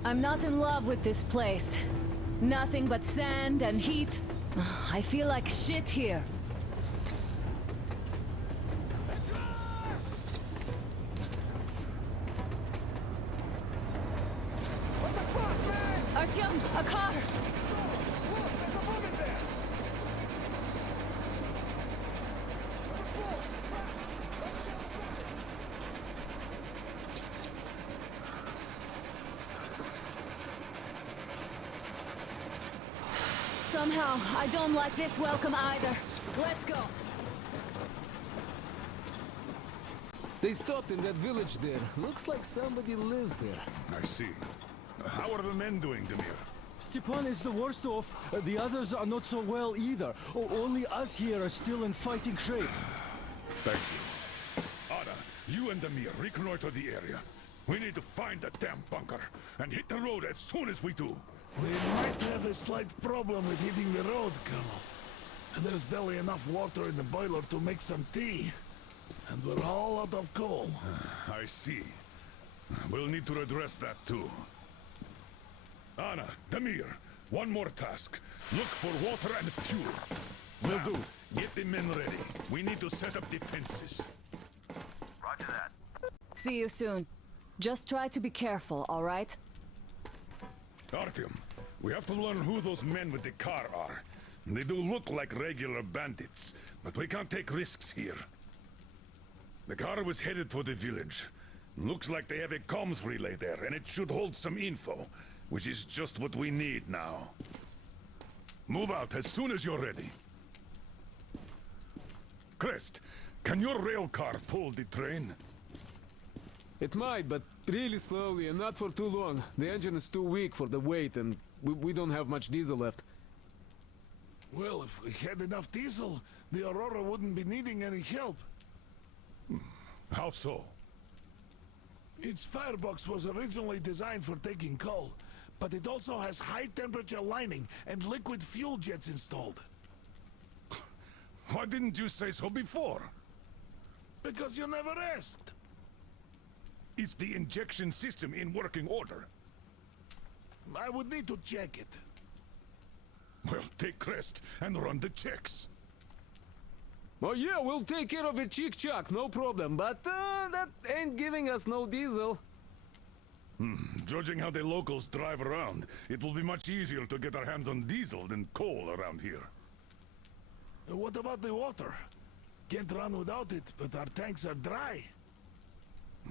I'm not in love with this place. Nothing but sand and heat. I feel like shit here. Artyom, a car! Somehow, I don't like this welcome either. Let's go. They stopped in that village there. Looks like somebody lives there. I see. How are the men doing, Demir? Stepan is the worst off. The others are not so well either. Only us here are still in fighting shape. Thank you. Ada, you and Demir reconnoiter the area. We need to find the damn bunker and hit the road as soon as we do. We might have a slight problem with hitting the road, Colonel. And there's barely enough water in the boiler to make some tea. And we're all out of coal. I see. We'll need to address that too. Anna, Demir, one more task. Look for water and fuel. Will do. Get the men ready. We need to set up defenses. Roger that. See you soon. Just try to be careful, all right? Artyom, we have to learn who those men with the car are. They do look like regular bandits, but we can't take risks here. The car was headed for the village. Looks like they have a comms relay there, and it should hold some info, which is just what we need now. Move out as soon as you're ready. Crest, can your rail car pull the train? It might, but really slowly and not for too long. The engine is too weak for the weight, and we don't have much diesel left. Well, if we had enough diesel, the Aurora wouldn't be needing any help. How so? Its firebox was originally designed for taking coal, but it also has high-temperature lining and liquid fuel jets installed. Why didn't you say so before? Because you never asked. Is the injection system in working order? I would need to check it. Well, take Crest and run the checks. Oh yeah, we'll take care of it, chick-chock, no problem. But that ain't giving us no diesel. Judging how the locals drive around, it will be much easier to get our hands on diesel than coal around here. What about the water? Can't run without it, but our tanks are dry.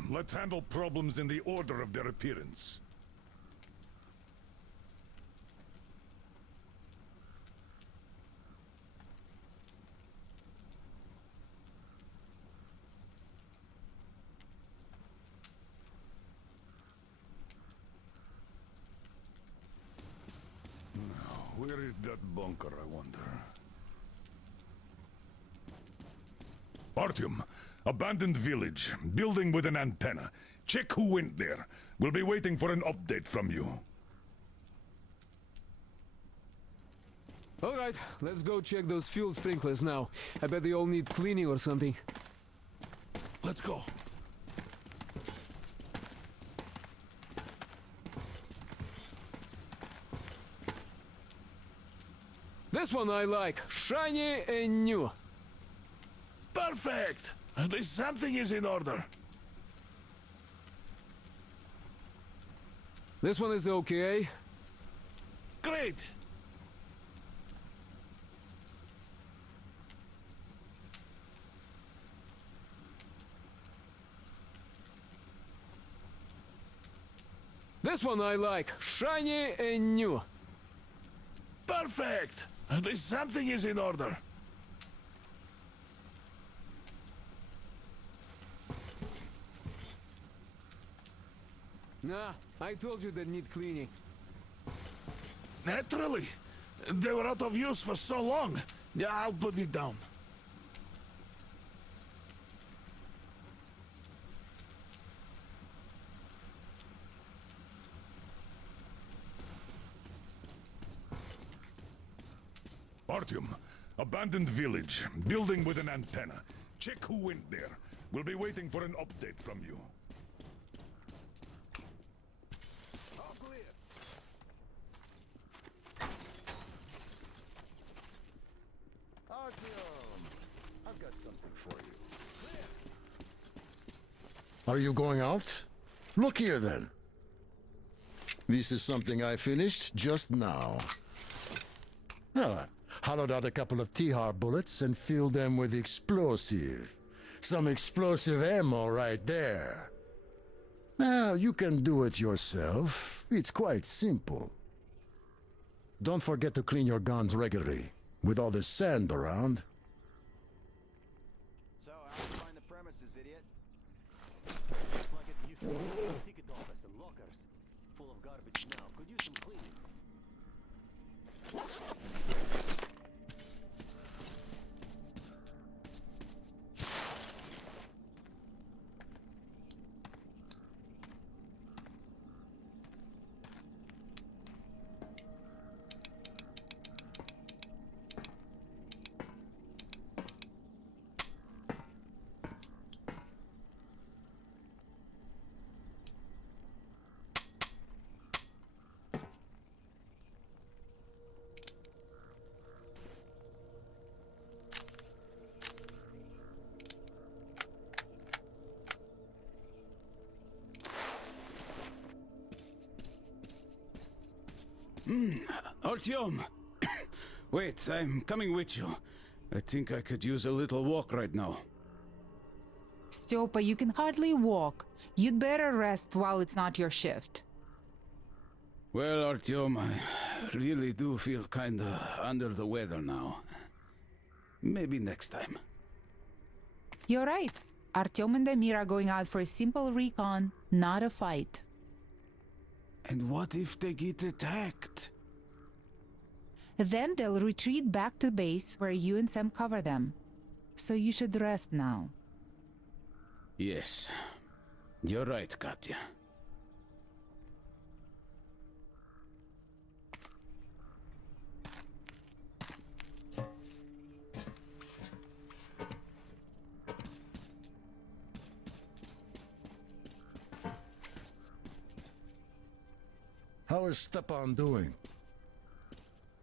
Let's handle problems in the order of their appearance. Where is that bunker, I wonder? Artyom, abandoned village, building with an antenna. Check who went there. We'll be waiting for an update from you. All right, let's go check those fuel sprinklers now. I bet they all need cleaning or something. Let's go. This one I like. Shiny and new. Perfect! At least something is in order. This one is okay. Great! This one I like. Shiny and new. Perfect! At least something is in order. Nah, I told you they need cleaning. Naturally. They were out of use for so long. Yeah, I'll put it down. Artyom, abandoned village, building with an antenna. Check who went there. We'll be waiting for an update from you. All clear. Artyom, I've got something for you. Are you going out? Look here, then. This is something I finished just now. Well, hollowed out a couple of Tihar bullets and filled them with explosive. Some explosive ammo right there. Now, you can do it yourself. It's quite simple. Don't forget to clean your guns regularly. With all this sand around. So, how'd you find the premises, idiot? Looks like it used to be a ticket office and lockers. Full of garbage now. Could use some cleaning. Artyom! Wait, I'm coming with you. I think I could use a little walk right now. Styopa, you can hardly walk. You'd better rest while it's not your shift. Well, Artyom, I really do feel kinda under the weather now. Maybe next time. You're right. Artyom and Damir are going out for a simple recon, not a fight. And what if they get attacked? Then they'll retreat back to base where you and Sam cover them. So you should rest now. Yes. You're right, Katya. How is Stepan doing?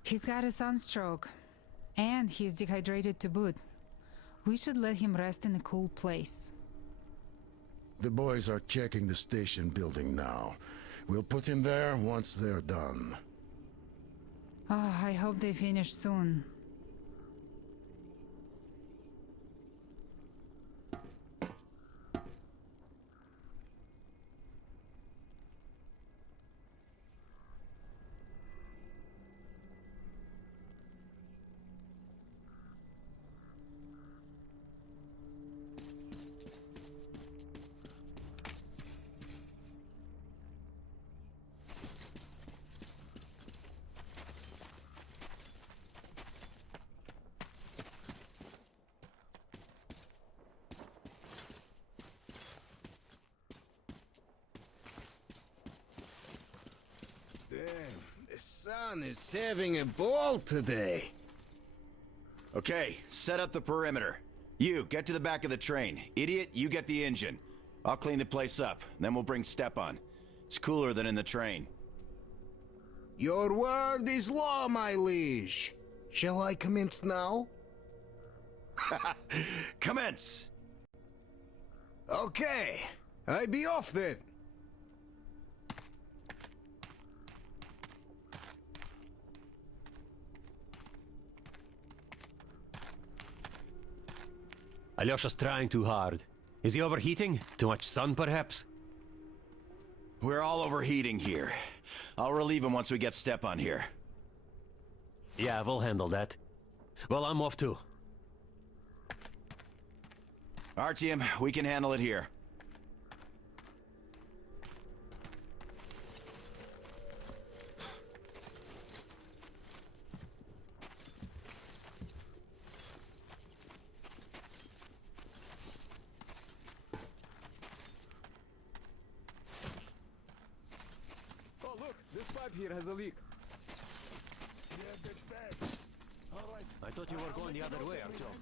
He's got a sunstroke. And he's dehydrated to boot. We should let him rest in a cool place. The boys are checking the station building now. We'll put him there once they're done. Oh, I hope they finish soon. Damn, the sun is having a ball today. Okay, set up the perimeter. You, get to the back of the train. Idiot, you get the engine. I'll clean the place up, then we'll bring Stepan. It's cooler than in the train. Your word is law, my liege. Shall I commence now? Commence! Okay, I be off then. Alyosha's trying too hard. Is he overheating? Too much sun, perhaps? We're all overheating here. I'll relieve him once we get Stepan here. Yeah, we'll handle that. Well, I'm off too. Artyom, we can handle it here. Oh, look, this pipe here has a leak. Yeah, that's bad. All right. I thought you were going the other way, Artyom.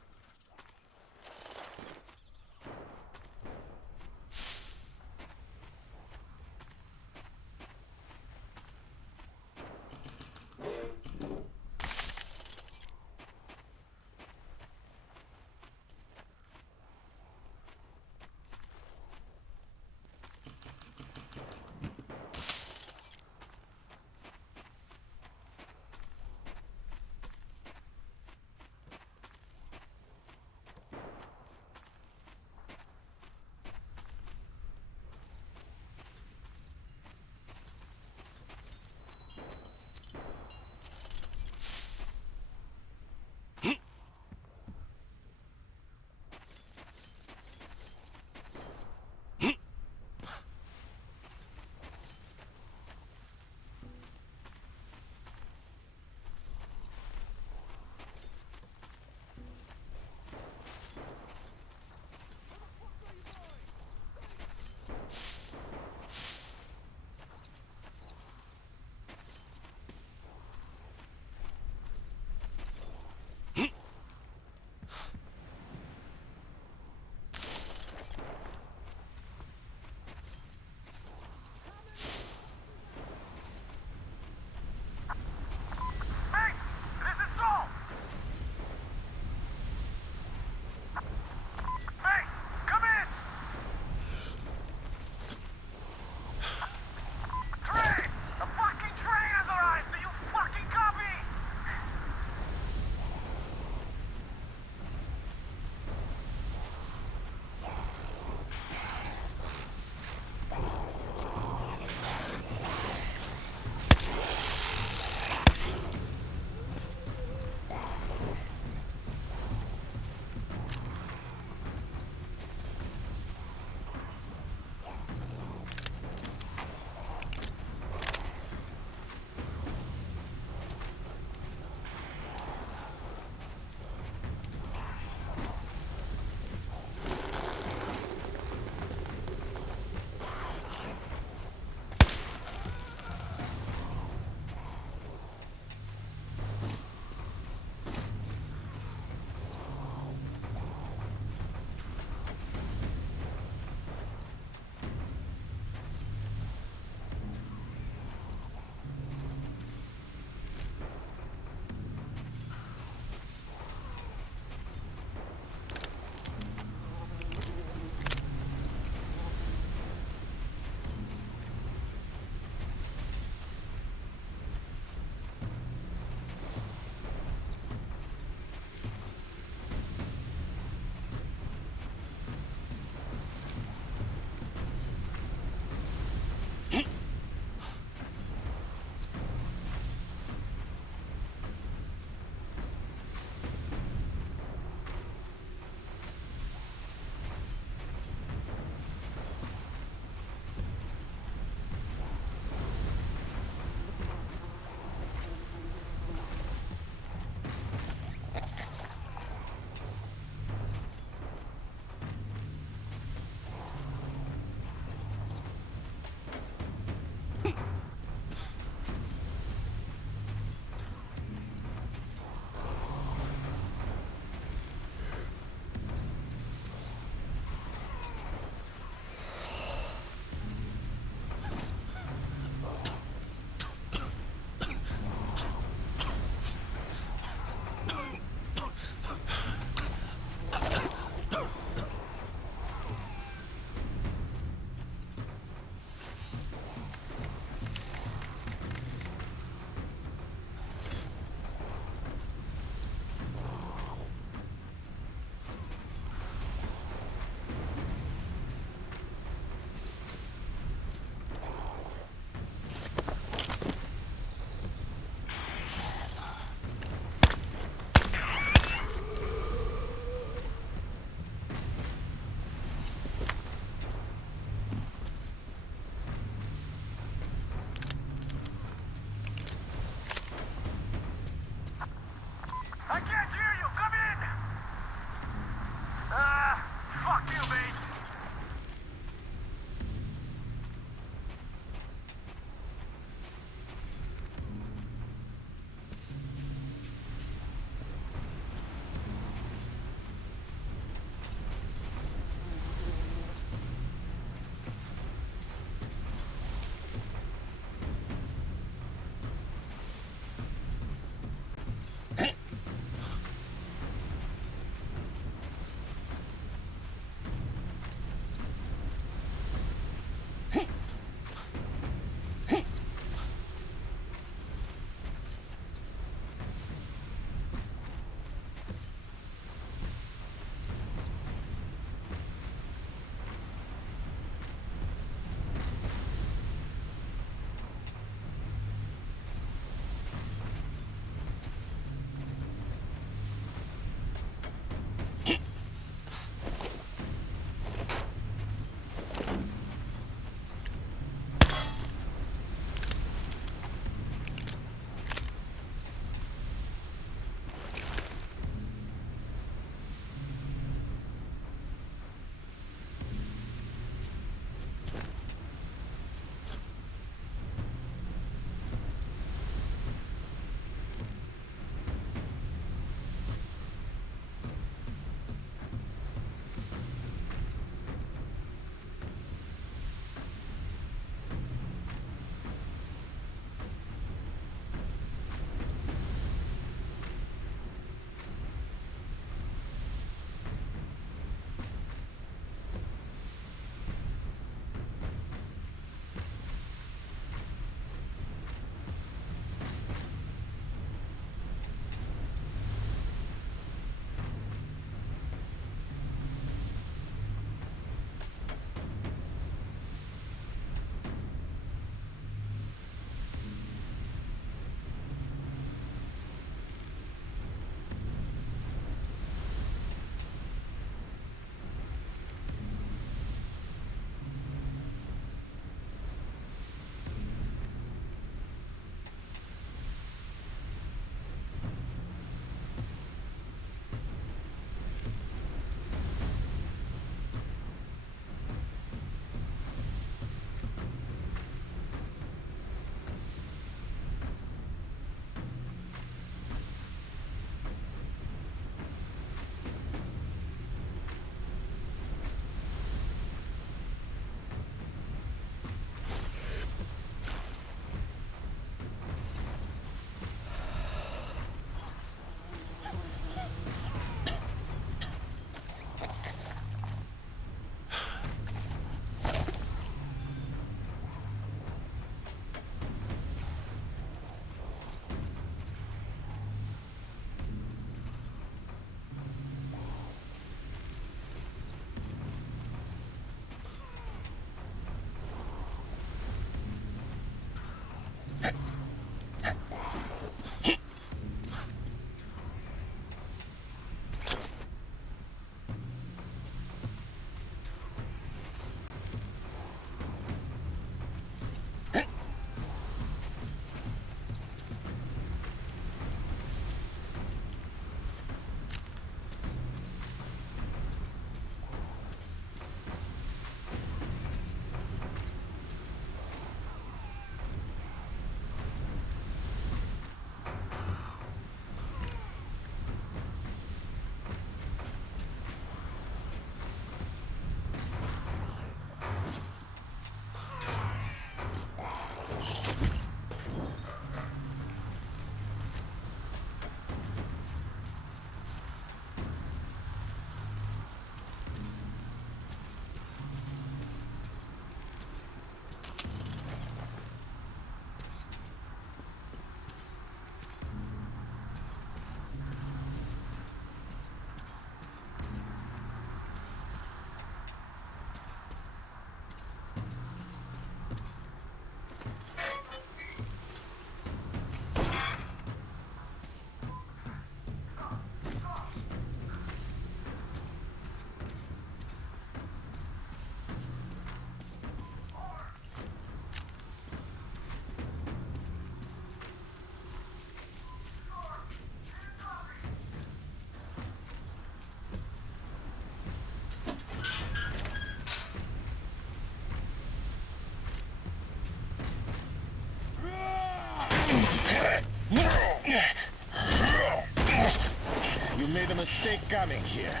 mistake coming here.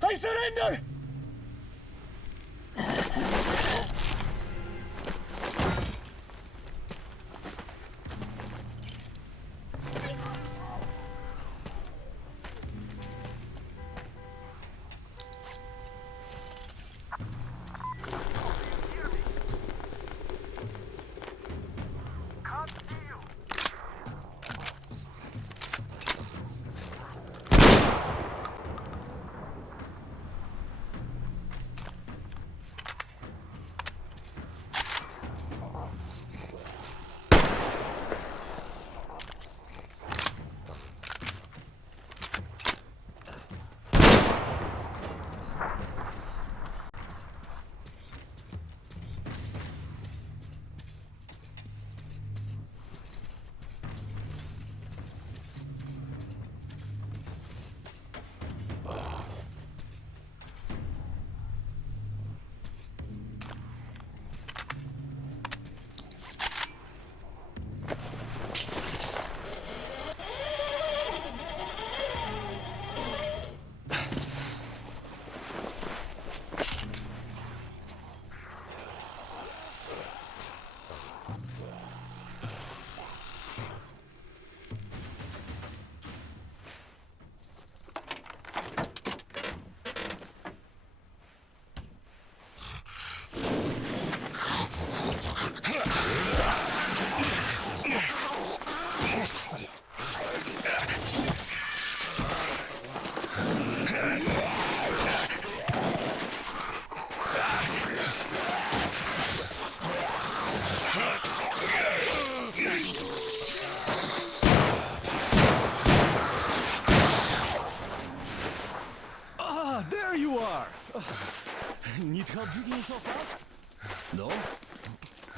I surrender! There you are! Need help digging yourself out? No?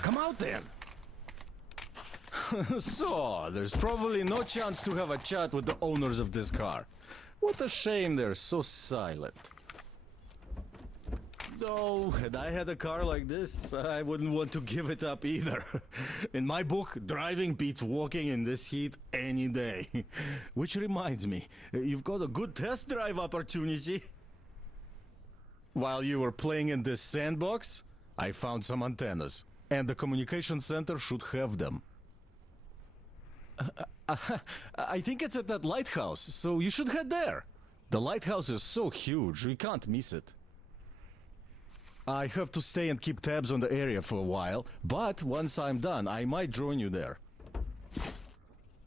Come out then! So, there's probably no chance to have a chat with the owners of this car. What a shame they're so silent. Though, had I had a car like this, I wouldn't want to give it up either. In my book, driving beats walking in this heat any day. Which reminds me, you've got a good test drive opportunity. While you were playing in this sandbox, I found some antennas, and the communication center should have them. I think it's at that lighthouse, so you should head there. The lighthouse is so huge, we can't miss it. I have to stay and keep tabs on the area for a while, but once I'm done, I might join you there.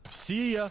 See ya!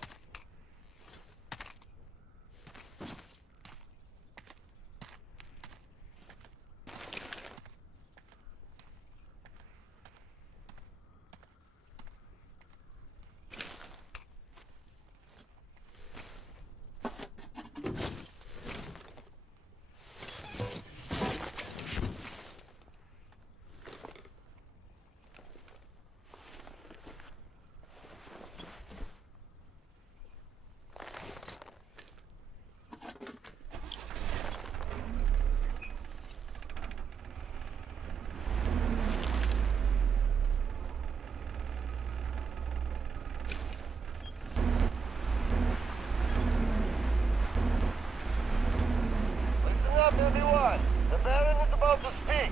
Everyone, the Baron is about to speak.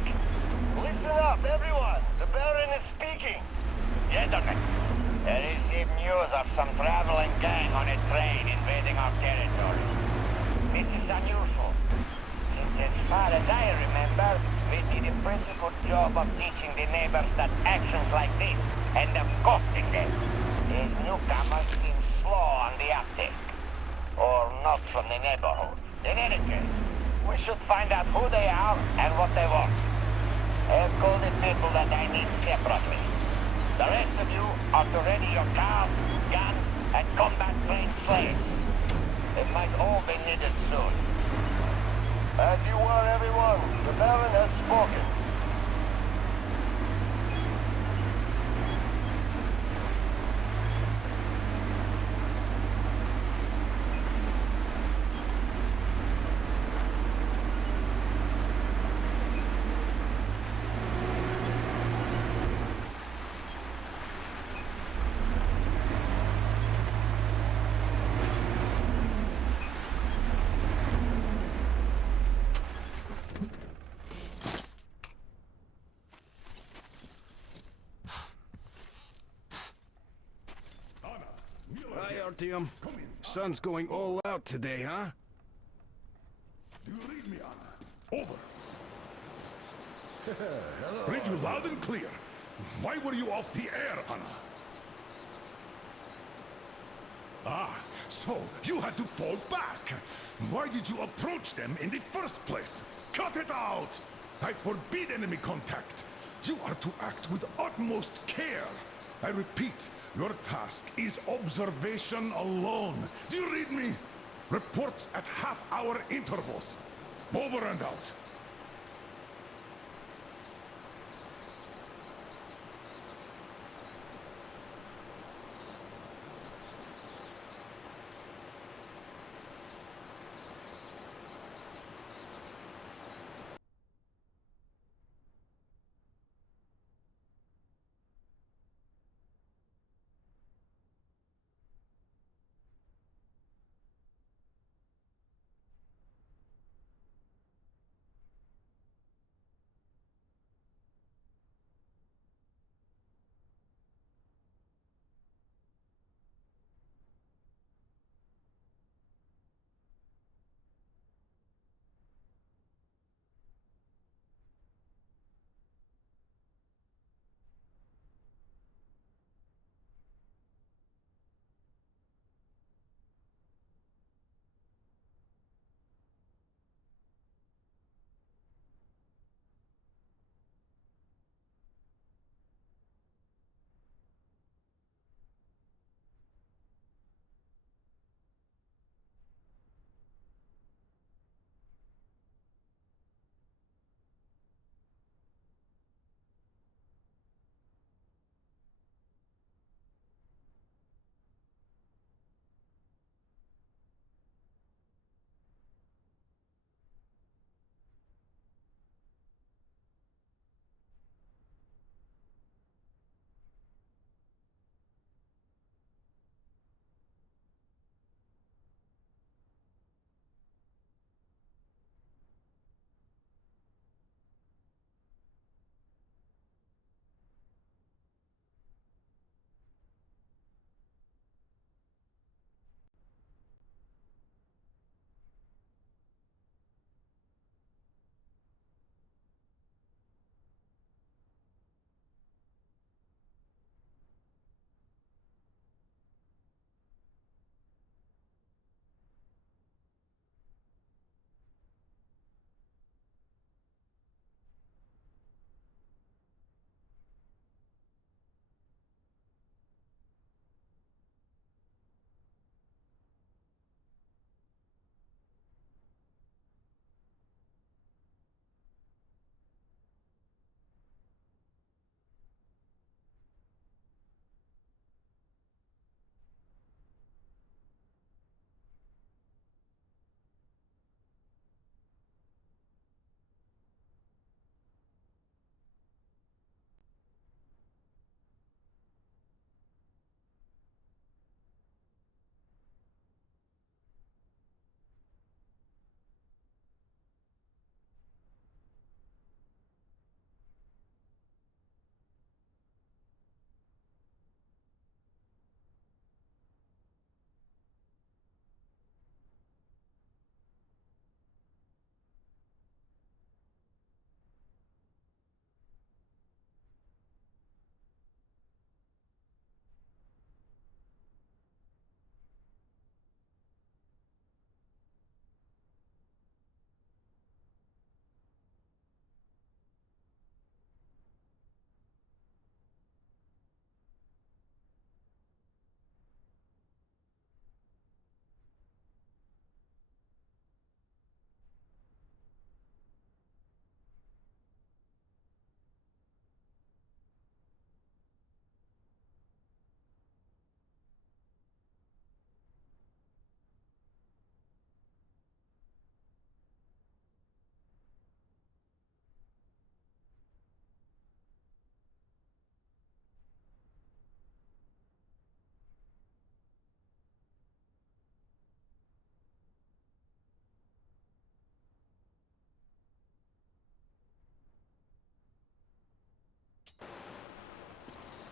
Listen up, everyone. The Baron is speaking. Gentlemen, I received news of some traveling gang on a train invading our territory. This is unusual, since as far as I remember, we did a pretty good job of teaching the neighbors that actions like this end up costing them. These newcomers seem slow on the uptake, or not from the neighborhood. In any case, we should find out who they are and what they want. I'll call the people that I need separately. The rest of you are to ready your car, gun, and combat-trained slaves. It might all be needed soon. As you were, everyone, the Baron has spoken. Artyom? Sun's going all out today, huh? Do you read me, Anna? Over. Hello. Read you loud and clear. Why were you off the air, Anna? Ah, so you had to fall back. Why did you approach them in the first place? Cut it out! I forbid enemy contact. You are to act with utmost care. I repeat, your task is observation alone. Do you read me? Reports at half-hour intervals. Over and out.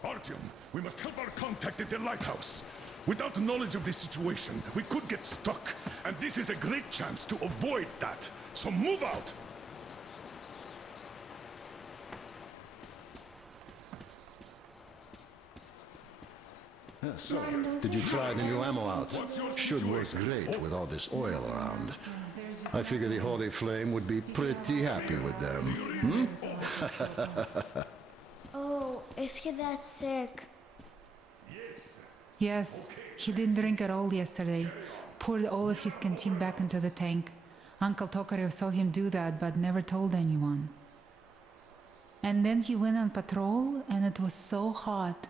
Artyom, we must help our contact at the lighthouse. Without knowledge of the situation, we could get stuck, and this is a great chance to avoid that. So move out! So, did you try the new ammo out? Should work great with all this oil around. I figure the Holy Flame would be pretty happy with them. Hmm? Oh, is he that sick? Yes, he didn't drink at all yesterday. Poured all of his canteen back into the tank. Uncle Tokarev saw him do that, but never told anyone. And then he went on patrol, and it was so hot.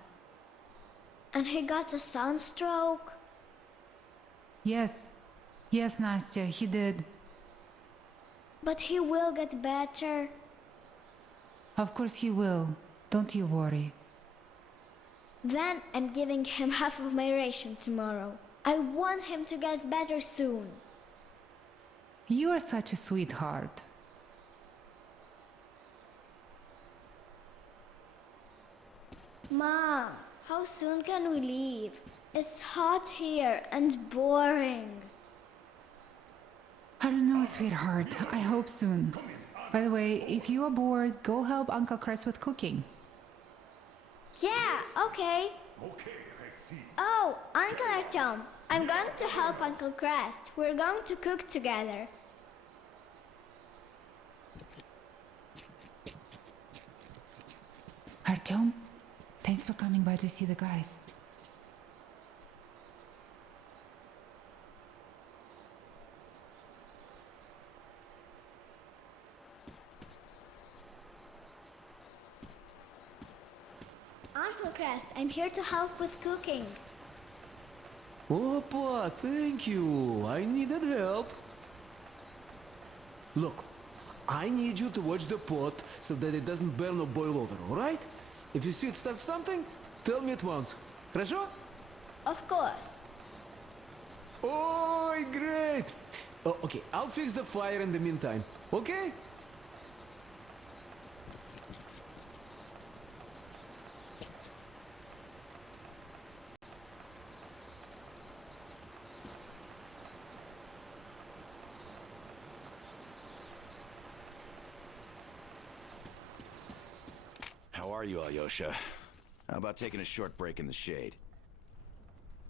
And he got a sunstroke? Yes. Yes, Nastya, he did. But he will get better. Of course he will. Don't you worry. Then I'm giving him half of my ration tomorrow. I want him to get better soon. You are such a sweetheart. Mom, how soon can we leave? It's hot here and boring. I don't know, sweetheart. I hope soon. By the way, if you are bored, go help Uncle Cress with cooking. Yeah, okay. Okay, I see. Oh, Uncle Artyom, I'm going to help Uncle Crest. We're going to cook together. Artyom, thanks for coming by to see the guys. Uncle Crest, I'm here to help with cooking. Opa, thank you. I needed help. Look, I need you to watch the pot so that it doesn't burn or boil over, alright? If you see it start something, tell me at once. Хорошо? Of course. Oh, great! Oh, okay, I'll fix the fire in the meantime, okay? How are you, Alyosha? How about taking a short break in the shade?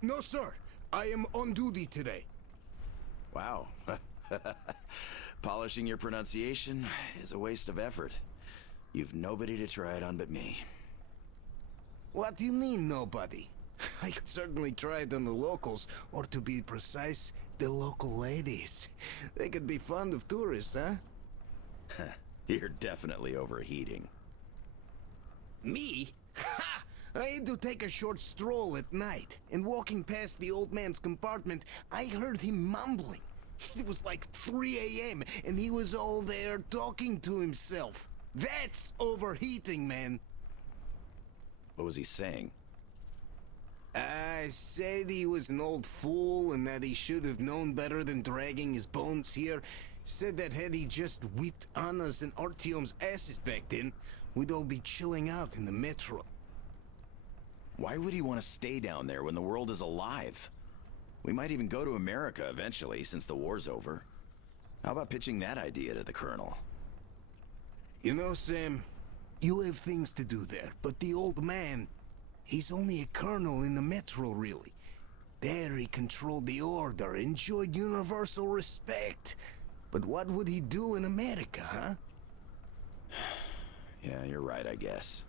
No, sir. I am on duty today. Wow. Polishing your pronunciation is a waste of effort. You've nobody to try it on but me. What do you mean, nobody? I could certainly try it on the locals, or to be precise, the local ladies. They could be fond of tourists, huh? You're definitely overheating. Me? Ha! I had to take a short stroll at night, and walking past the old man's compartment, I heard him mumbling. It was like 3 a.m., and he was all there talking to himself. That's overheating, man. What was he saying? I said he was an old fool and that he should have known better than dragging his bones here. Said that had he just whipped Anna's and Artyom's asses back then, we'd all be chilling out in the metro. Why would he want to stay down there when the world is alive? We might even go to America eventually, since the war's over. How about pitching that idea to the Colonel? You know, Sam, you have things to do there, but the old man, he's only a colonel in the metro, really. There he controlled the order, enjoyed universal respect. But what would he do in America, huh? Yeah, you're right, I guess.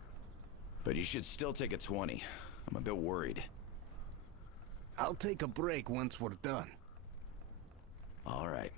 But you should still take a 20. I'm a bit worried. I'll take a break once we're done. All right.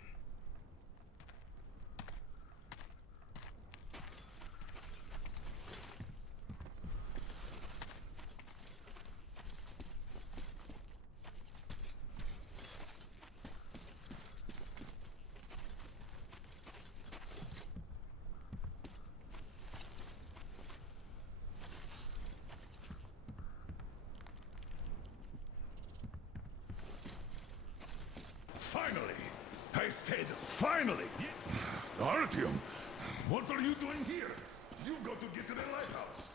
Finally! I said finally! Artyom, what are you doing here? You've got to get to the lighthouse.